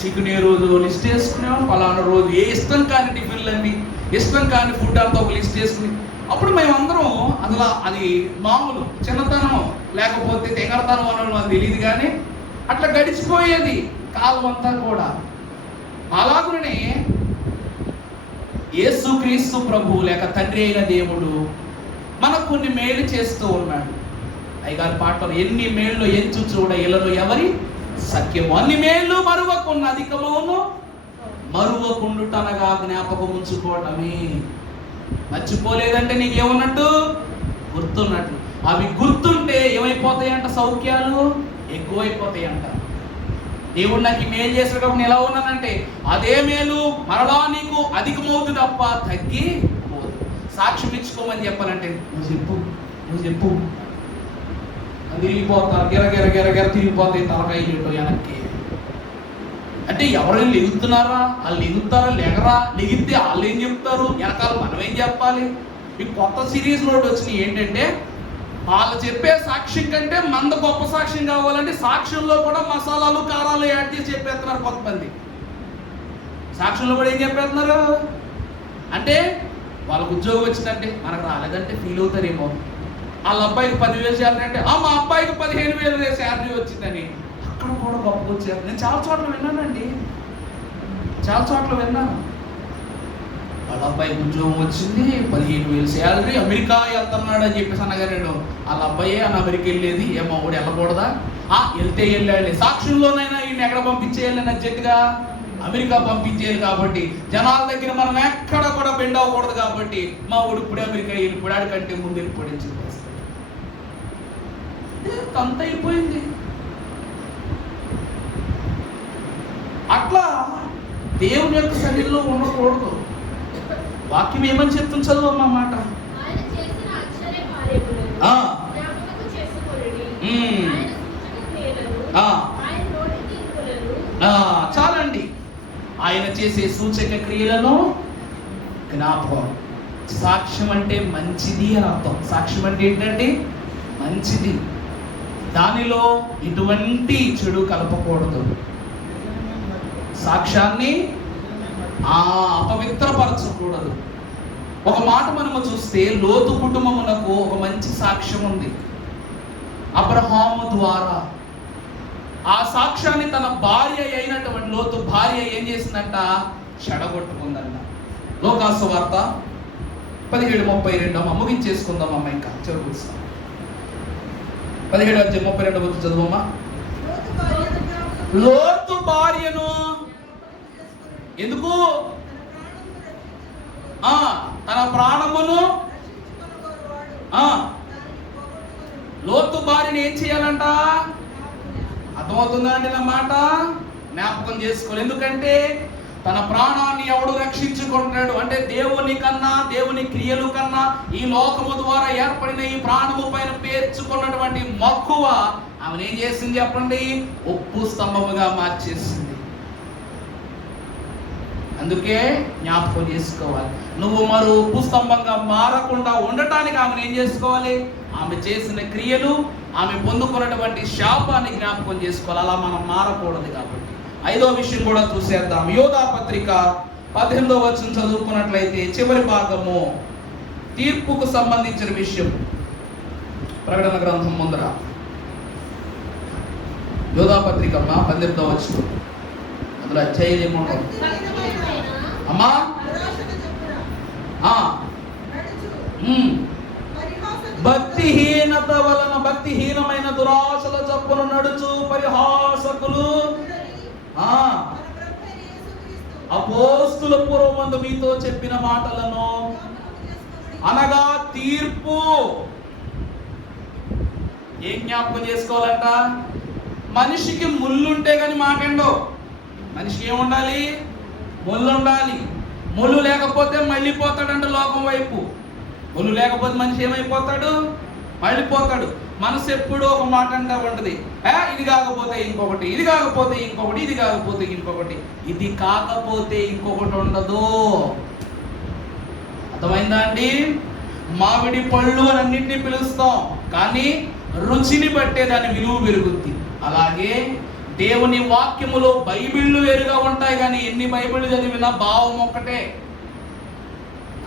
చికెన్ ఏ రోజు లిస్ట్ వేసుకునేవాడు, పలానా రోజు ఏ ఇష్టం కాని టిఫిన్లన్నీ, ఇష్టం కాని ఫుడ్ అంతా ఒక లిస్ట్ వేసుకుని, అప్పుడు మేమందరం అసలు అది మామూలు చిన్నతనం లేకపోతే తెగడతనం అనడం అది తెలియదు, కానీ అట్లా గడిచిపోయేది కాలం అంతా కూడా. అలాగనే యేసుక్రీస్తు ప్రభువు లేక తండ్రి అయిన దేవుడు మనకు కొన్ని మేలు చేస్తూ ఉన్నాడు. అయ్యగారి పాటలు, ఎన్ని మేళ్ళు ఎంచు చూడ ఇలను ఎవరి సఖ్యము, అన్ని మేళ్ళు మరువకున్న అధికమవును మరువకుండుటనగా జ్ఞాపకం ఉంచుకోవటమే. మర్చిపోలేదంటే నీకేమున్నట్టు, గుర్తున్నట్టు. అవి గుర్తుంటే ఏమైపోతాయంట, సౌఖ్యాలు ఎక్కువైపోతాయంట. దేవుడు నాకు మేలు చేసేటప్పుడు నేను ఎలా ఉన్నానంటే అదే మేలు మరలా నీకు అధికమవుతుంది తప్ప తగ్గి పోదు. సాక్ష్యం ఇచ్చుకోమని చెప్పాలంటే నువ్వు చెప్పు తిరిగిపోతారు, గిర తిరిగిపోతాయి తలకాయ చెట్టు వెనక్కి. అంటే ఎవరైనా లెగుతున్నారా, వాళ్ళు లెగుతారా, లెగరా, లెగితే వాళ్ళు ఏం చెప్తారు, వెనకాల మనం ఏం చెప్పాలి. ఈ కొత్త సిరీస్ లోడ్ వచ్చినాయి ఏంటంటే, వాళ్ళు చెప్పే సాక్ష్యం కంటే మంద గొప్ప సాక్ష్యం కావాలంటే సాక్ష్యంలో కూడా మసాలాలు కారాలు యాడ్ చేసి చెప్పేస్తున్నారు కొంతమంది. సాక్ష్యంలో కూడా ఏం చెప్పేస్తున్నారు అంటే, వాళ్ళకు ఉద్యోగం వచ్చిందంటే మనకు రాలేదంటే ఫీల్ అవుతారేమో. వాళ్ళ అబ్బాయికి 10,000 శాలరీ అంటే మా అబ్బాయికి 15,000 శాలరీ వచ్చిందని అక్కడ కూడా గొప్ప వచ్చారు. నేను చాలా చోట్ల విన్నానండి, చాలా చోట్ల విన్నాను. వాళ్ళ అబ్బాయికి ఉద్యోగం వచ్చింది, 15,000 శాలరీ, అమెరికా వెళ్తున్నాడు అని చెప్పేసి అనగానేడు వాళ్ళ అబ్బాయే అని అమెరికా వెళ్ళేది, ఏమో కూడా వెళ్ళకూడదా, వెళ్తే వెళ్ళాలి. సాక్ష్యంలోనైనా ఈయన ఎక్కడ పంపించేయాలి, అర్జెంటుగా అమెరికా పంపించేయాలి. కాబట్టి జనాల దగ్గర మనం ఎక్కడ కూడా బెండ్ అవ్వకూడదు. కాబట్టి మా ఊడు ఇప్పుడే అమెరికా వెళ్ళిపోయాడు కంటే ముందు వెళ్ళిపోయాడు చెప్పేసి అంత అయిపోయింది. అట్లా దేవుని యొక్క సన్నిధిలో ఉండకూడదు. వాక్యం ఏమని చెప్తుంది, చదువు మాట. చాలండి, ఆయన చేసే సూచక క్రియలను జ్ఞాపకం. సాక్ష్యం అంటే మంచిది అని అర్థం. సాక్ష్యం అంటే ఏంటంటే మంచిది, దానిలో ఎటువంటి చెడు కలపకూడదు. సాక్ష్యాన్ని అపవిత్రపరచకూడదు. ఒక మాట మనము చూస్తే లోతు కుటుంబమునకు ఒక మంచి సాక్ష్యం ఉంది అబ్రహాము ద్వారా. ఆ సాక్ష్యాన్ని తన భార్య అయినటువంటి లోతు భార్య ఏం చేసిందంట, చెడగొట్టుకుందంట. లోకాసు వార్త 17:32 ముగించేసుకుందాం అమ్మ, ఇంకా చివరికి 17:32 చదువమ్మా. లోతు భార్యను ఎందుకు, తన ప్రాణమును, లోతు భార్యను ఏం చేయాలంట, అర్థమవుతుందా అండి నా మాట, జ్ఞాపకం చేసుకోవాలి. ఎందుకంటే తన ప్రాణాన్ని ఎవడు రక్షించుకుంటాడు అంటే దేవుని కన్నా, దేవుని క్రియలు కన్నా, ఈ లోకము ద్వారా ఏర్పడిన ఈ ప్రాణము పైన పేర్చుకున్నటువంటి మక్కువ ఆమెను ఏం చేసింది చెప్పండి, ఉప్పు స్తంభముగా మార్చేసింది. అందుకే జ్ఞాపకం చేసుకోవాలి. నువ్వు మరో ఉప్పు స్తంభంగా మారకుండా ఉండటానికి ఆమెను ఏం చేసుకోవాలి, ఆమె చేసిన క్రియలు, ఆమె పొందుకున్నటువంటి శాపాన్ని జ్ఞాపకం చేసుకోవాలి. అలా మనం మారకూడదు. కాబట్టి 5వ విషయం కూడా చూసేద్దాం. యోధా పత్రిక 18వ వచనం చదువుకున్నట్లయితే చివరి భాగము తీర్పుకు సంబంధించిన విషయం. ప్రకటన గ్రంథం ముందర యోధా పత్రిక 18వ వచనం, అందులో అధ్యాయం ఏముంటుంది అమ్మా, భక్తిహీనత వలన, భక్తిహీనమైన దురాశల చప్పున నడుచు పరిహాసకులు అపోస్తుల పూర్వమందు మీతో చెప్పిన మాటలను అనగా తీర్పు ఏం జ్ఞాపకం చేసుకోవాలంట, మనిషికి ముళ్ళుంటే కానీ మాటండో. మనిషికి ఏముండాలి, ముళ్ళు ఉండాలి. ముళ్ళు లేకపోతే మళ్ళీపోతాడంట లోకం వైపు. ముళ్ళు లేకపోతే మనిషి ఏమైపోతాడు, మళ్ళీపోతాడు. మనసు ఎప్పుడు ఒక మాట అంటా ఉంటది, ఇది కాకపోతే ఇంకొకటి, ఇది కాకపోతే ఇంకొకటి, ఇది కాకపోతే ఇంకొకటి, ఇది కాకపోతే ఇంకొకటి ఉండదు. అర్థమైందా అండి? మామిడి పళ్ళు అని అన్నింటినీ పిలుస్తాం, కానీ రుచిని బట్టే దాని విలువ పెరుగుద్ది. అలాగే దేవుని వాక్యములో బైబిళ్ళు వేరుగా ఉంటాయి, కానీ ఎన్ని బైబిళ్ళు చదివినా భావం ఒక్కటే.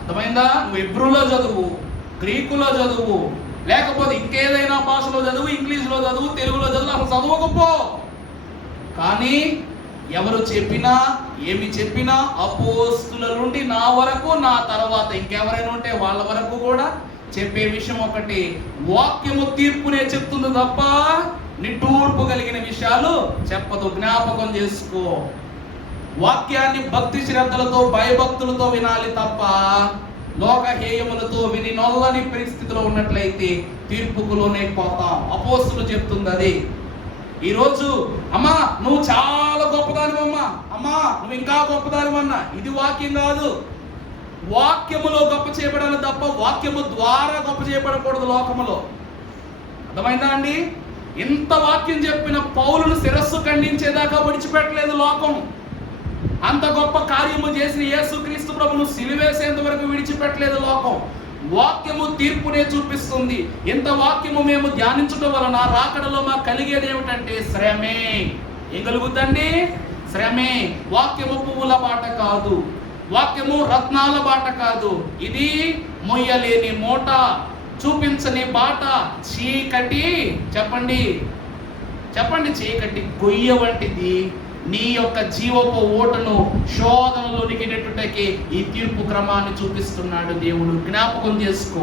అర్థమైందా? నువ్వు హెబ్రూలో చదువు, గ్రీకులో చదువు, లేకపోతే ఇంకేదైనా భాషలో చదువు, ఇంగ్లీష్లో చదువు, తెలుగులో చదువు, అసలు చదవకపో. కానీ ఎవరు చెప్పినా ఏమి చెప్పినా అపోస్తుల నుండి నా వరకు, నా తర్వాత ఇంకెవరైనా ఉంటే వాళ్ళ వరకు కూడా చెప్పే విషయం ఒకటి, వాక్యము తీర్పునే చెప్తుంది తప్ప నిట్టూర్పు కలిగిన విషయాలు చెప్పదు. జ్ఞాపకం చేసుకో. వాక్యాన్ని భక్తి శ్రద్ధలతో భయభక్తులతో వినాలి తప్ప లోకహేయములతో విని నొల్లని పరిస్థితిలో ఉన్నట్లయితే తీర్పుకు లోనైపోతాం. అపోస్తులు చెప్తుంది అది. ఈరోజు అమ్మా నువ్వు చాలా గొప్పదానివమ్మా, అమ్మా నువ్వు ఇంకా గొప్పదానివన్నా, ఇది వాక్యం కాదు. వాక్యములో గొప్ప చేయబడాలి తప్ప వాక్యము ద్వారా గొప్ప చేయబడకూడదు లోకములో. అర్థమైందా అండి? ఇంత వాక్యం చెప్పిన పౌలును శిరస్సు ఖండించేదాకా విడిచిపెట్టలేదు లోకం. అంత గొప్ప కార్యము చేసిన యేసుక్రీస్తు ప్రభును సిలువేసేంత వరకు విడిచిపెట్టలేదు లోకం. వాక్యము తీర్పునే చూపిస్తుంది. ఇంత వాక్యము మేము ధ్యానించడం వలన రాకడలో మాకు కలిగేది ఏమిటంటే శ్రమే. ఏం కలుగుద్దండి? శ్రమే. వాక్యము పువ్వుల బాట కాదు, వాక్యము రత్నాల బాట కాదు. ఇది మొయ్యలేని మూట, చూపించని బాట, చీకటి. చెప్పండి చెప్పండి, చీకటి గొయ్య వంటిది. నీ యొక్క జీవపు ఓటను శోధనలోనికి నెట్టుటకి ఈ తీర్పు క్రమాన్ని చూపిస్తున్నాడు దేవుడు. జ్ఞాపకం చేసుకో.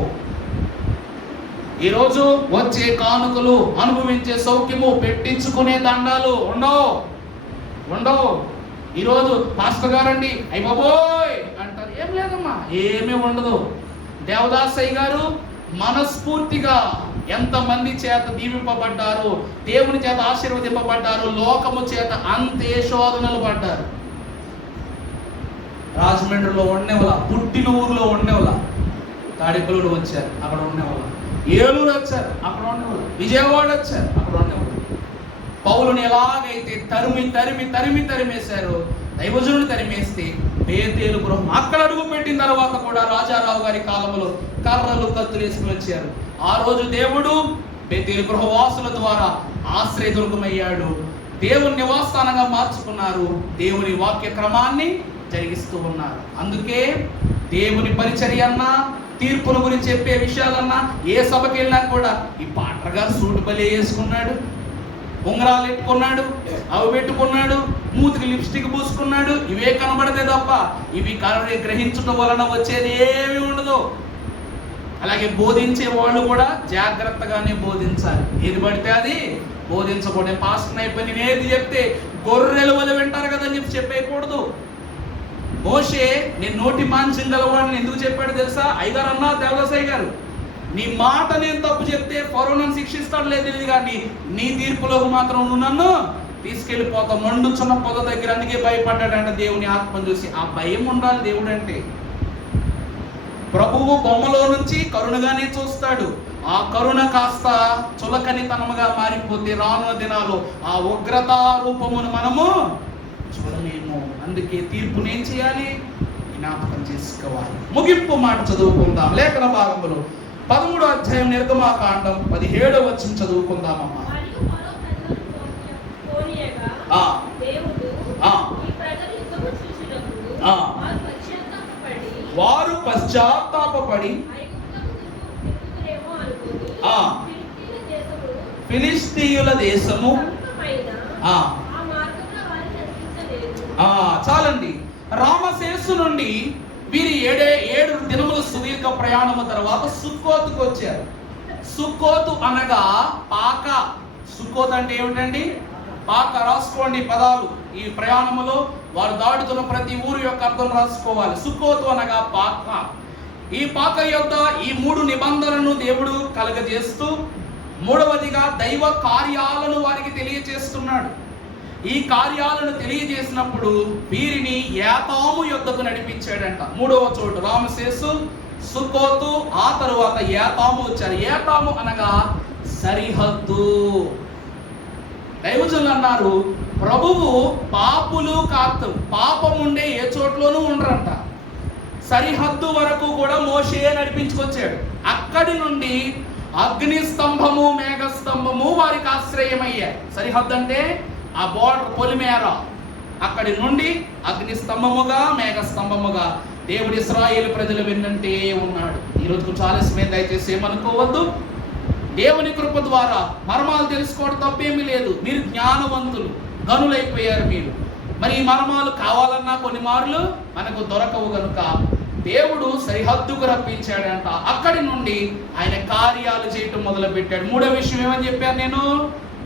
ఈరోజు వచ్చే కానుకలు, అనుభవించే సౌఖ్యము, పెట్టించుకునే దండాలు ఉండవు. ఈరోజు పాస్టర్ గారండి అయ్య బాబోయ్ అంటారు, ఏం లేదమ్మా, ఏమీ ఉండదు. దేవదాసయ్య గారు మనస్ఫూర్తిగా ఎంతమంది చేత దీవింపబడ్డారు, దేవుని చేత ఆశీర్వదింపబడ్డారు, లోకము చేత అంతే శోధనలు పడ్డారు. రాజమండ్రిలో ఉండేవాళ్ళ, పుట్టిన ఊరిలో ఉండేవాళ్ళ, తాడేపల్లిలో వచ్చారు, అక్కడ ఉండేవాళ్ళ, ఏలూరు వచ్చారు, అక్కడ ఉండేవాళ్ళు, విజయవాడ వచ్చారు, అక్కడ ఉండేవాళ్ళు. పౌలుని ఎలాగైతే తరిమేశారు, దైవజనుడు తరిమేస్తే బేతేలు గృహం అక్కడ అడుగు పెట్టిన తర్వాత కూడా రాజారావు గారి కాలంలో కర్రలు కత్తులు వేసుకుని వచ్చారు. ఆ రోజు దేవుడు బేతేలు గృహవాసుల ద్వారా ఆశ్రయదుర్గమయ్యాడు. దేవుని నివాసస్థానంగా మార్చుకున్నారు. దేవుని వాక్య క్రమాన్ని జరిగిస్తూ ఉన్నారు. అందుకే దేవుని పరిచర్య అన్నా, తీర్పుల గురించి చెప్పే విషయాలన్నా, ఏ సభకి వెళ్ళినా కూడా ఈ పాటర్ గారు సూటు బలి వేసుకున్నాడు, ఉంగరాలు పెట్టుకున్నాడు, అవి పెట్టుకున్నాడు, మూతికి లిప్స్టిక్ పూసుకున్నాడు, ఇవే కనబడతాయి తప్ప ఇవి గ్రహించడం వలన వచ్చేది ఏమీ ఉండదు. అలాగే బోధించే వాళ్ళు కూడా జాగ్రత్తగానే బోధించాలి. ఏది పడితే అది బోధించకూడదు. పాస్టర్ అయిపోయి నేను ఏది చెప్తే గొర్రెలు వల్ల వింటారు కదా అని చెప్పేయకూడదు. మోషే నేను నోటి మాంసం గలవాడిని ఎందుకు చెప్పాడు తెలుసా? అయ్యగారు అన్నారు, దేవదాసయ్య గారు, నీ మాట నేను తప్పు చెప్తే ఫరో నన్ను శిక్షిస్తాడు లేదు తెలియదు, కానీ నీ తీర్పులోకి మాత్రం నువ్వు నన్ను తీసుకెళ్ళిపోతావు, మండుచున్న పొద దగ్గర. అందుకే భయపడ్డాడంట దేవుని ఆత్మను చూసి. ఆ భయం ఉండాలి దేవుడు అంటే. ప్రభువు బొమ్మలో నుంచి కరుణగానే చూస్తాడు. ఆ కరుణ కాస్త చులకనితనముగా మారిపోతే రానున్న దినాలు ఆ ఉగ్రతా రూపమును మనము చూడలేము. అందుకే తీర్పుని ఏం చేయాలి? జ్ఞాపకం చేసుకోవాలి. ముగింపు మాట చదువుకుందాం. లేఖన భాగములు 13వ అధ్యాయం నిర్గమాకాండం 17వ వచనం చదువుకుందామమ్మా. వారు పశ్చాత్తాపపడి ఫిలిష్తీయుల దేశము చాలండి. రామశేషు నుండి వీరి 7 దినముల సుదీర్ఘ ప్రయాణము తర్వాత సుక్కోతుకు వచ్చారు. సుక్కోతు అనగా పాక. సుక్కోతు అంటే ఏమిటండి? పాక. రాసుకోండి పదాలు. ఈ ప్రయాణములో వారు దాడుతున్న ప్రతి ఊరు యొక్క అర్థం రాసుకోవాలి. సుక్కోతు అనగా పాక. ఈ పాక యొక్క ఈ 3 నిబంధనలను దేవుడు కలగజేస్తూ, 3వదిగా దైవ కార్యాలను వారికి తెలియజేస్తున్నాడు. ఈ కార్యాలను తెలియజేసినప్పుడు వీరిని యాతాము యొద్దకు నడిపించాడంట. 3వ చోటు రామశేషు, సుక్కోతు, ఆ తరువాత యాతాము వచ్చారు. యాతాము అనగా సరిహద్దు. దైవజనులు అన్నారు, ప్రభువు పాపులు కాదు, పాపం ఉండే ఏ చోట్లోనూ ఉండరంట. సరిహద్దు వరకు కూడా మోషే నడిపించుకొచ్చాడు. అక్కడి నుండి అగ్ని స్తంభము మేఘ స్తంభము వారికి ఆశ్రయమయ్యాయి. సరిహద్దు అంటే ఆ బోర్డర్ పొలిమేర. అక్కడి నుండి అగ్ని స్తంభముగా మేఘ స్తంభముగా దేవుడు ఇశ్రాయేలు ప్రజలు వెన్నంటే ఉన్నాడు. ఈరోజు కొంచెం ఆలస్యమే, దయచేసి ఏమనుకోవద్దు. దేవుని కృప ద్వారా మర్మాలు తెలుసుకోవడం తప్పేమీ లేదు. మీరు జ్ఞానవంతులు, గనులైపోయారు మీరు. మరి ఈ మర్మాలు కావాలన్నా కొన్ని మార్లు మనకు దొరకవు గనుక దేవుడు సరిహద్దుకు రప్పించాడంట. అక్కడి నుండి ఆయన కార్యాలు చేయటం మొదలు పెట్టాడు. మూడో విషయం ఏమని చెప్పాను నేను?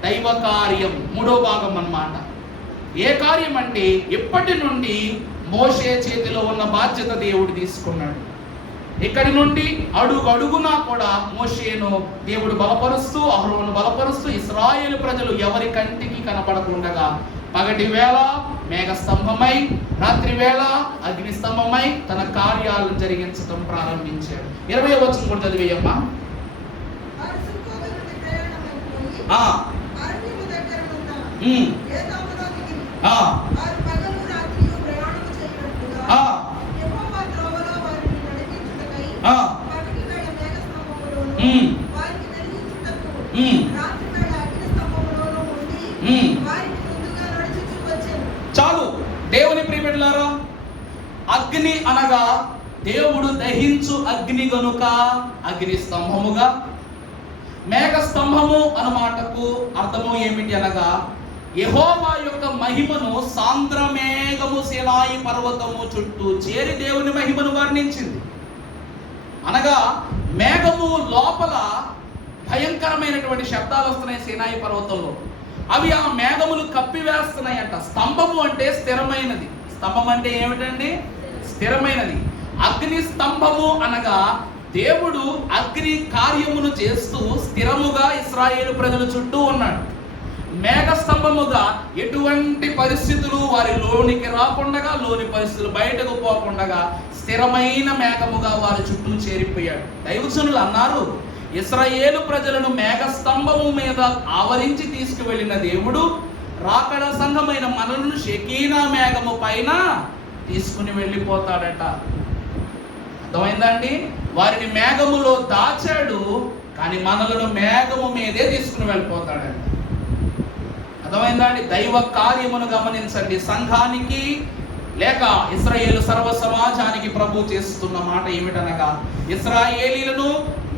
దైవ కార్యం, మూడో భాగం అన్నమాట. ఏ కార్యం అంటే ఇప్పటి నుండి మోషే చేతిలో ఉన్న బాధ్యత దేవుడు తీసుకున్నాడు. ఇక్కడి నుండి అడుగు అడుగునా కూడా మోషేను దేవుడు బలపరుస్తూ, అహరోను బలపరుస్తూ, ఇశ్రాయేలు ప్రజలు ఎవరి కంటికి కనపడకుండగా పగటి వేళ మేఘ స్తంభమై, రాత్రి వేళ అగ్ని స్తంభమై తన కార్యాలను జరిగించడం ప్రారంభించాడు. 20వ వచనం కూడా చదివేయమ్మా. చాలు దేవుని ప్రియబిడ్డలారా, అగ్ని అనగా దేవుడు దహించు అగ్ని గనుక అగ్ని స్తంభముగా, మేఘ స్తంభము అన్న మాటకు అర్థము ఏమిటి అనగా యెహోవా యొక్క మహిమను సాంద్రమేఘము సినాయి పర్వతము చుట్టూ చేరి దేవుని మహిమను వర్ణించింది. అనగా మేఘము లోపల భయంకరమైనటువంటి శబ్దాలు వస్తున్నాయి సినాయి పర్వతంలో. అవి ఆ మేఘములు కప్పివేస్తున్నాయి అంట. స్తంభము అంటే స్థిరమైనది. స్తంభం అంటే ఏమిటండి? స్థిరమైనది. అగ్ని స్తంభము అనగా దేవుడు అగ్ని కార్యమును చేస్తూ స్థిరముగా ఇశ్రాయేలు ప్రజల చుట్టూ ఉన్నాడు. మేఘ స్తంభముగా ఎటువంటి పరిస్థితులు వారి లోనికి రాకుండగా, లోని పరిస్థితులు బయటకు పోకుండగా స్థిరమైన మేఘముగా వారి చుట్టూ చేరిపోయాడు. దైవజనులు అన్నారు, ఇశ్రాయేలు ప్రజలను మేఘ స్తంభము మీద ఆవరించి తీసుకువెళ్ళిన దేవుడు రాకడ సంఘమైన మనలను షెకీనా మేఘము పైన తీసుకుని వెళ్ళిపోతాడట. అర్థమైందా అండి? వారిని మేఘములో దాచాడు, కానీ మనలను మేఘము మీదే తీసుకుని వెళ్ళిపోతాడట. అర్థమైందా అండి? దైవ కార్యమును గమనించండి. సంఘానికి లేక ఇశ్రాయేలు సర్వ సమాజానికి ప్రభు చేస్తున్న మాట ఏమిటనగా, ఇశ్రాయేలీలను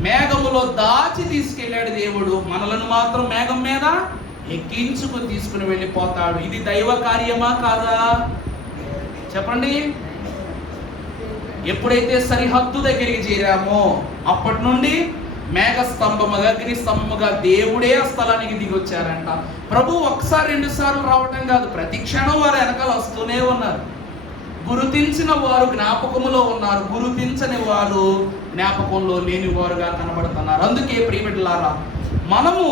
మేఘములో దాచి తీసుకెళ్ళాడు దేవుడు, మనలను మాత్రం మేఘం మీద ఎక్కించుకుని తీసుకుని వెళ్ళిపోతాడు. ఇది దైవ కార్యమా కాదా? చెప్పండి. ఎప్పుడైతే సరిహద్దు దగ్గరికి చేరామో అప్పటి నుండి మేఘ స్తంభముగా, అగ్ని స్తంభముగా దేవుడే ఆ స్థలానికి దిగి వచ్చారంట. ప్రభు ఒకసారి 2 సార్లు రావటం కాదు, ప్రతి క్షణం వారు వెనకాల వస్తూనే ఉన్నారు. గుర్తించిన వారు జ్ఞాపకములో ఉన్నారు, గుర్తించని వారు జ్ఞాపకంలో లేని వారుగా కనబడుతున్నారు. అందుకే ప్రియబిడ్డలారా, మనము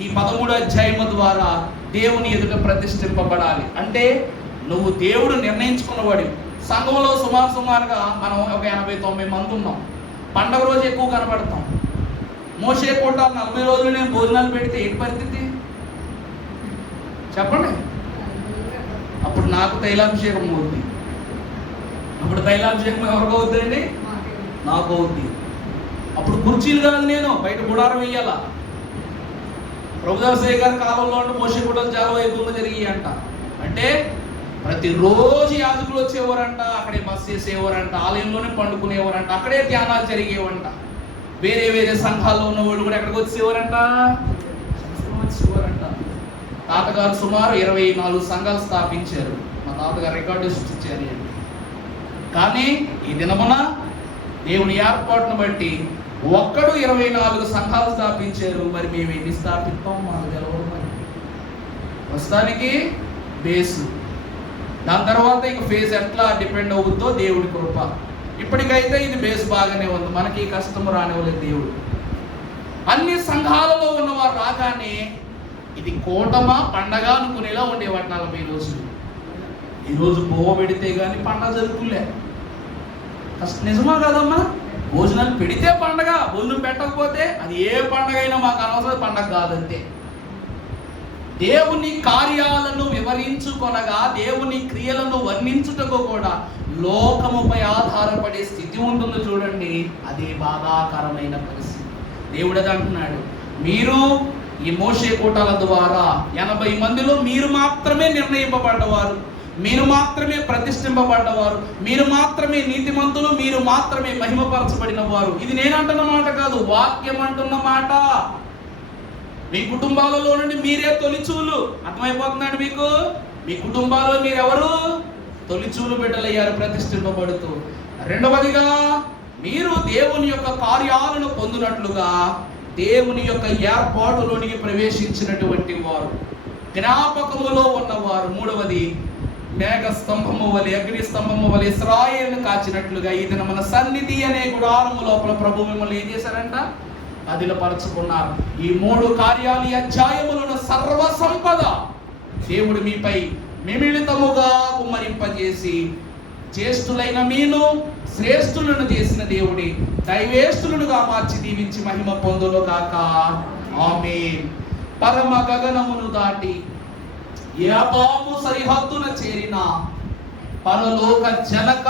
ఈ 13వ అధ్యాయము ద్వారా దేవుని ఎదుట ప్రతిష్ఠింపబడాలి. అంటే నువ్వు దేవుడు నిర్ణయించుకున్నవాడు. సంఘంలో సుమారుగా మనం ఒక 80-90 మంది ఉన్నాం. పండగ రోజు ఎక్కువ కనబడతాం. మోషే పూట 40 రోజులు నేను భోజనాలు పెడితే ఏంటి పరిస్థితి చెప్పండి? అప్పుడు నాకు తైలాభిషేకం అవుద్ది. అప్పుడు తైలాభిషేకం ఎవరికి అవుద్దండి? నాకు అవుద్ది. అప్పుడు కుర్చీలు కాదు, నేను బయట గుడారం వేయాలా. ప్రభుదాసయ్య గారి కాలంలో అంటే మోషే పూటలు చాలా వైభవంగా జరిగాయి అంట. అంటే ప్రతిరోజు యాజకులు వచ్చేవారంట, అక్కడే బస్ చేసేవారంట, ఆలయంలోనే పండుకునేవారంట, అక్కడే ధ్యానాలు జరిగేవంట. వేరే సంఘాల్లో ఉన్న వాళ్ళు కూడా ఎక్కడికి వచ్చేవారంట? తాతగారు సుమారు 24 సంఘాలు స్థాపించారు. మా తాతగారు రికార్డు సృష్టించారు. కానీ ఈ దినమున దేవుని ఏర్పాటును బట్టి ఒక్కడు 24 సంఘాలు స్థాపించారు. మరి మేము ఎన్ని స్థాపిస్తాం మాకు తెలవదు. మరి ప్రస్తుతానికి బేసు, దాని తర్వాత ఇంక ఫేజ్ ఎట్లా డిపెండ్ అవుతుందో దేవుడి కృప. ఇప్పటికైతే ఇది బేస్ బాగానే ఉంది, మనకి కష్టము రానివ్వలేదు దేవుడు. అన్ని సంఘాలలో ఉన్నవారు రాగానే ఇది కూటమా పండగ అనుకునేలా ఉండేవాడు 40 రోజులు. ఈరోజు పోవ పెడితే కానీ పండగ జరుగుతులే. నిజమా కదమ్మా? భోజనాలు పెడితే పండగ, భోజనం పెట్టకపోతే అది ఏ పండగ అయినా మాకు అనవసరం, పండగ కాదంతే. దేవుని కార్యాలను వివరించుకొనగా, దేవుని క్రియలను వర్ణించుటకు కూడా లోకముపై ఆధారపడే స్థితి ఉంటుంది చూడండి. అదే బాధాకరమైన పరిస్థితి. దేవుడు అది అంటున్నాడు, మీరు ఈ మోషే కూటాల ద్వారా 80 మందిలో మీరు మాత్రమే నిర్ణయింపబడ్డవారు, మీరు మాత్రమే ప్రతిష్ఠింపబడ్డవారు, మీరు మాత్రమే నీతిమంతులు, మీరు మాత్రమే మహిమపరచబడిన వారు. ఇది నేను అంటున్న మాట కాదు, వాక్యం అంటున్న మాట. మీ కుటుంబాలలో నుండి మీరే తొలిచూలు. అర్థమైపోతుందండి మీకు? మీ కుటుంబాల్లో మీరెవరు? తొలిచూలు బిడ్డలయ్యారు ప్రతిష్ఠింపబడుతూ. రెండవదిగా, మీరు దేవుని యొక్క కార్యాలను పొందినట్లుగా దేవుని యొక్క ఏర్పాటులోనికి ప్రవేశించినటువంటి వారు, జ్ఞాపకములో ఉన్నవారు. మూడవది, మేఘ స్తంభము వలె, అగ్ని స్తంభము వలె ఇశ్రాయేలును కాచినట్లుగా ఈ దిన మన సన్నిధి అనే గుడారము లోపల ప్రభు మిమ్మల్ని ఏం చేశారంట? అదిలపరుచుకున్నారు. ఈ 3 కార్యాలు ఈ అధ్యాయములను సర్వ సంపద దేవుడు మీపై మిమిళితముగా కుమ్మరింపజేసి, జ్యేష్ఠులైన మీను శ్రేష్ఠులను చేసిన దేవుడి దైవేష్ఠులుగా మార్చి దీవించి మహిమ పొందును గాక. ఆమేన్. పరమ గగనమును దాటి యాబాము సరిహద్దున చేరిన పరలోక జనక